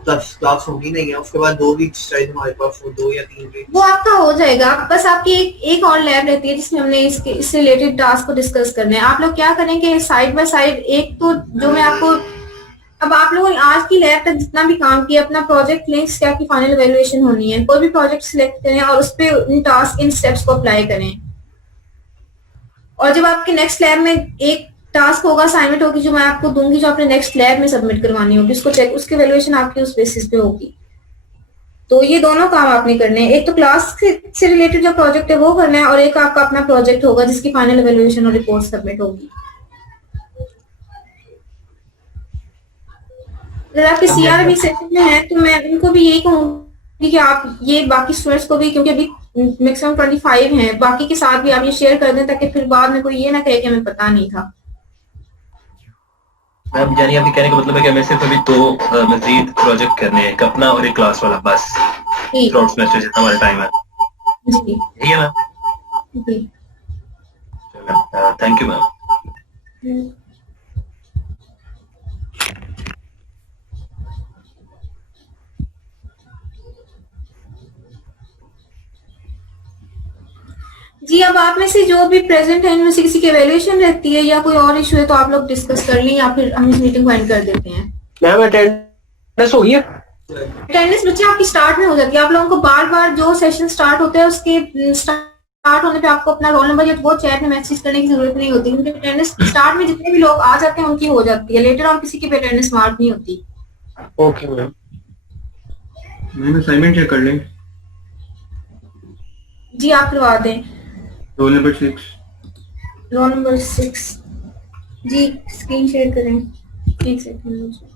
10 क्लास होगी नहीं है, उसके बाद 2 वीक शायद हमारे पास, वो 2 या 3 वीक वो आपका हो जाएगा। बस आपकी एक और लैब रहती है जिसमें हमने इससे रिलेटेड टास्क को डिस्कस करना है। आप लोग क्या करेंगे साइड बाय साइड, एक तो जो मैं आपको, अब आप लोगों ने आज की लैब तक जितना भी काम किया अपना प्रोजेक्ट लें, इसकी आपकी फाइनल इवैल्यूएशन होनी है। कोई भी प्रोजेक्ट सिलेक्ट करें और उस पे इन टास्क, इन स्टेप्स को अप्लाई करें। और जब आपके नेक्स्ट लैब में एक टास्क होगा, असाइनमेंट होगी जो मैं आपको दूंगी, जो आपने नेक्स्ट लैब में सबमिट करवानी होगी, उसको चेक, उसकी इवैल्यूएशन आपकी उस बेसिस पे होगी। तो ये दोनों काम आपने करने हैं, एक तो क्लास से रिलेटेड जो प्रोजेक्ट है वो करना है और एक आपका अपना प्रोजेक्ट होगा जिसकी फाइनल इवैल्यूएशन और रिपोर्ट सबमिट होगी। अगर आपके सीआर भी सेशन में है तो मैं उनको भी यही कहूंगी कि आप ये बाकी स्टूडेंट्स को भी, क्योंकि अभी मैक्सिमम 25 हैं, बाकी के साथ भी आप ये शेयर कर दें ताकि फिर बाद में कोई ये ना कहे कि हमें पता नहीं था। मैम यानी आपके कहने का मतलब है कि हमें सिर्फ अभी 2 मजीद प्रोजेक्ट करने हैं, एक अपना और एक क्लास वाला, बस थ्रू सेमेस्टर जितना हमारा टाइम है। जी ठीक है मैम, जी थैंक यू मैम। जी, अब आप में से जो भी प्रेजेंट है इनमें से किसी की इवैल्यूएशन रहती है या कोई और इशू है तो आप लोग डिस्कस कर लें या फिर हम इस मीटिंग को एंड कर देते हैं। मैम अटेंडेंस हो गई है? अटेंडेंस बच्चे आपकी स्टार्ट में हो जाती है। आप लोगों को बार बार जो सेशन स्टार्ट होता है उसके स्टार्ट होने पे आपको अपना रोल नंबर या वो चैट में मैसेज करने की जरूरत नहीं होती, क्योंकि अटेंडेंस स्टार्ट में जितने भी लोग आ जाते हैं उनकी हो जाती है, लेटर और किसी की भी अटेंडेंस मार्क नहीं होती। Okay ma'am. Ma'am assignment check कर लें। जी आप करवा दें। Roll number 6। रोल नंबर 6 जी स्क्रीन शेयर करें, एक सेकंड मुझे।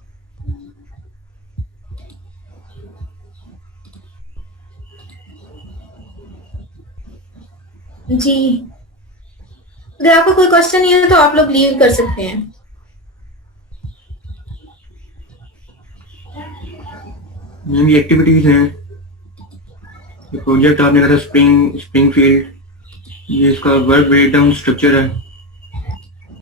जी अगर आपको कोई क्वेश्चन नहीं है तो आप लोग लीव कर सकते हैं। मैम ये एक्टिविटीज हैं, ये प्रोजेक्ट आपने कहा था स्प्रिंगफील्ड, ये इसका वर्क ब्रेकडाउन स्ट्रक्चर है।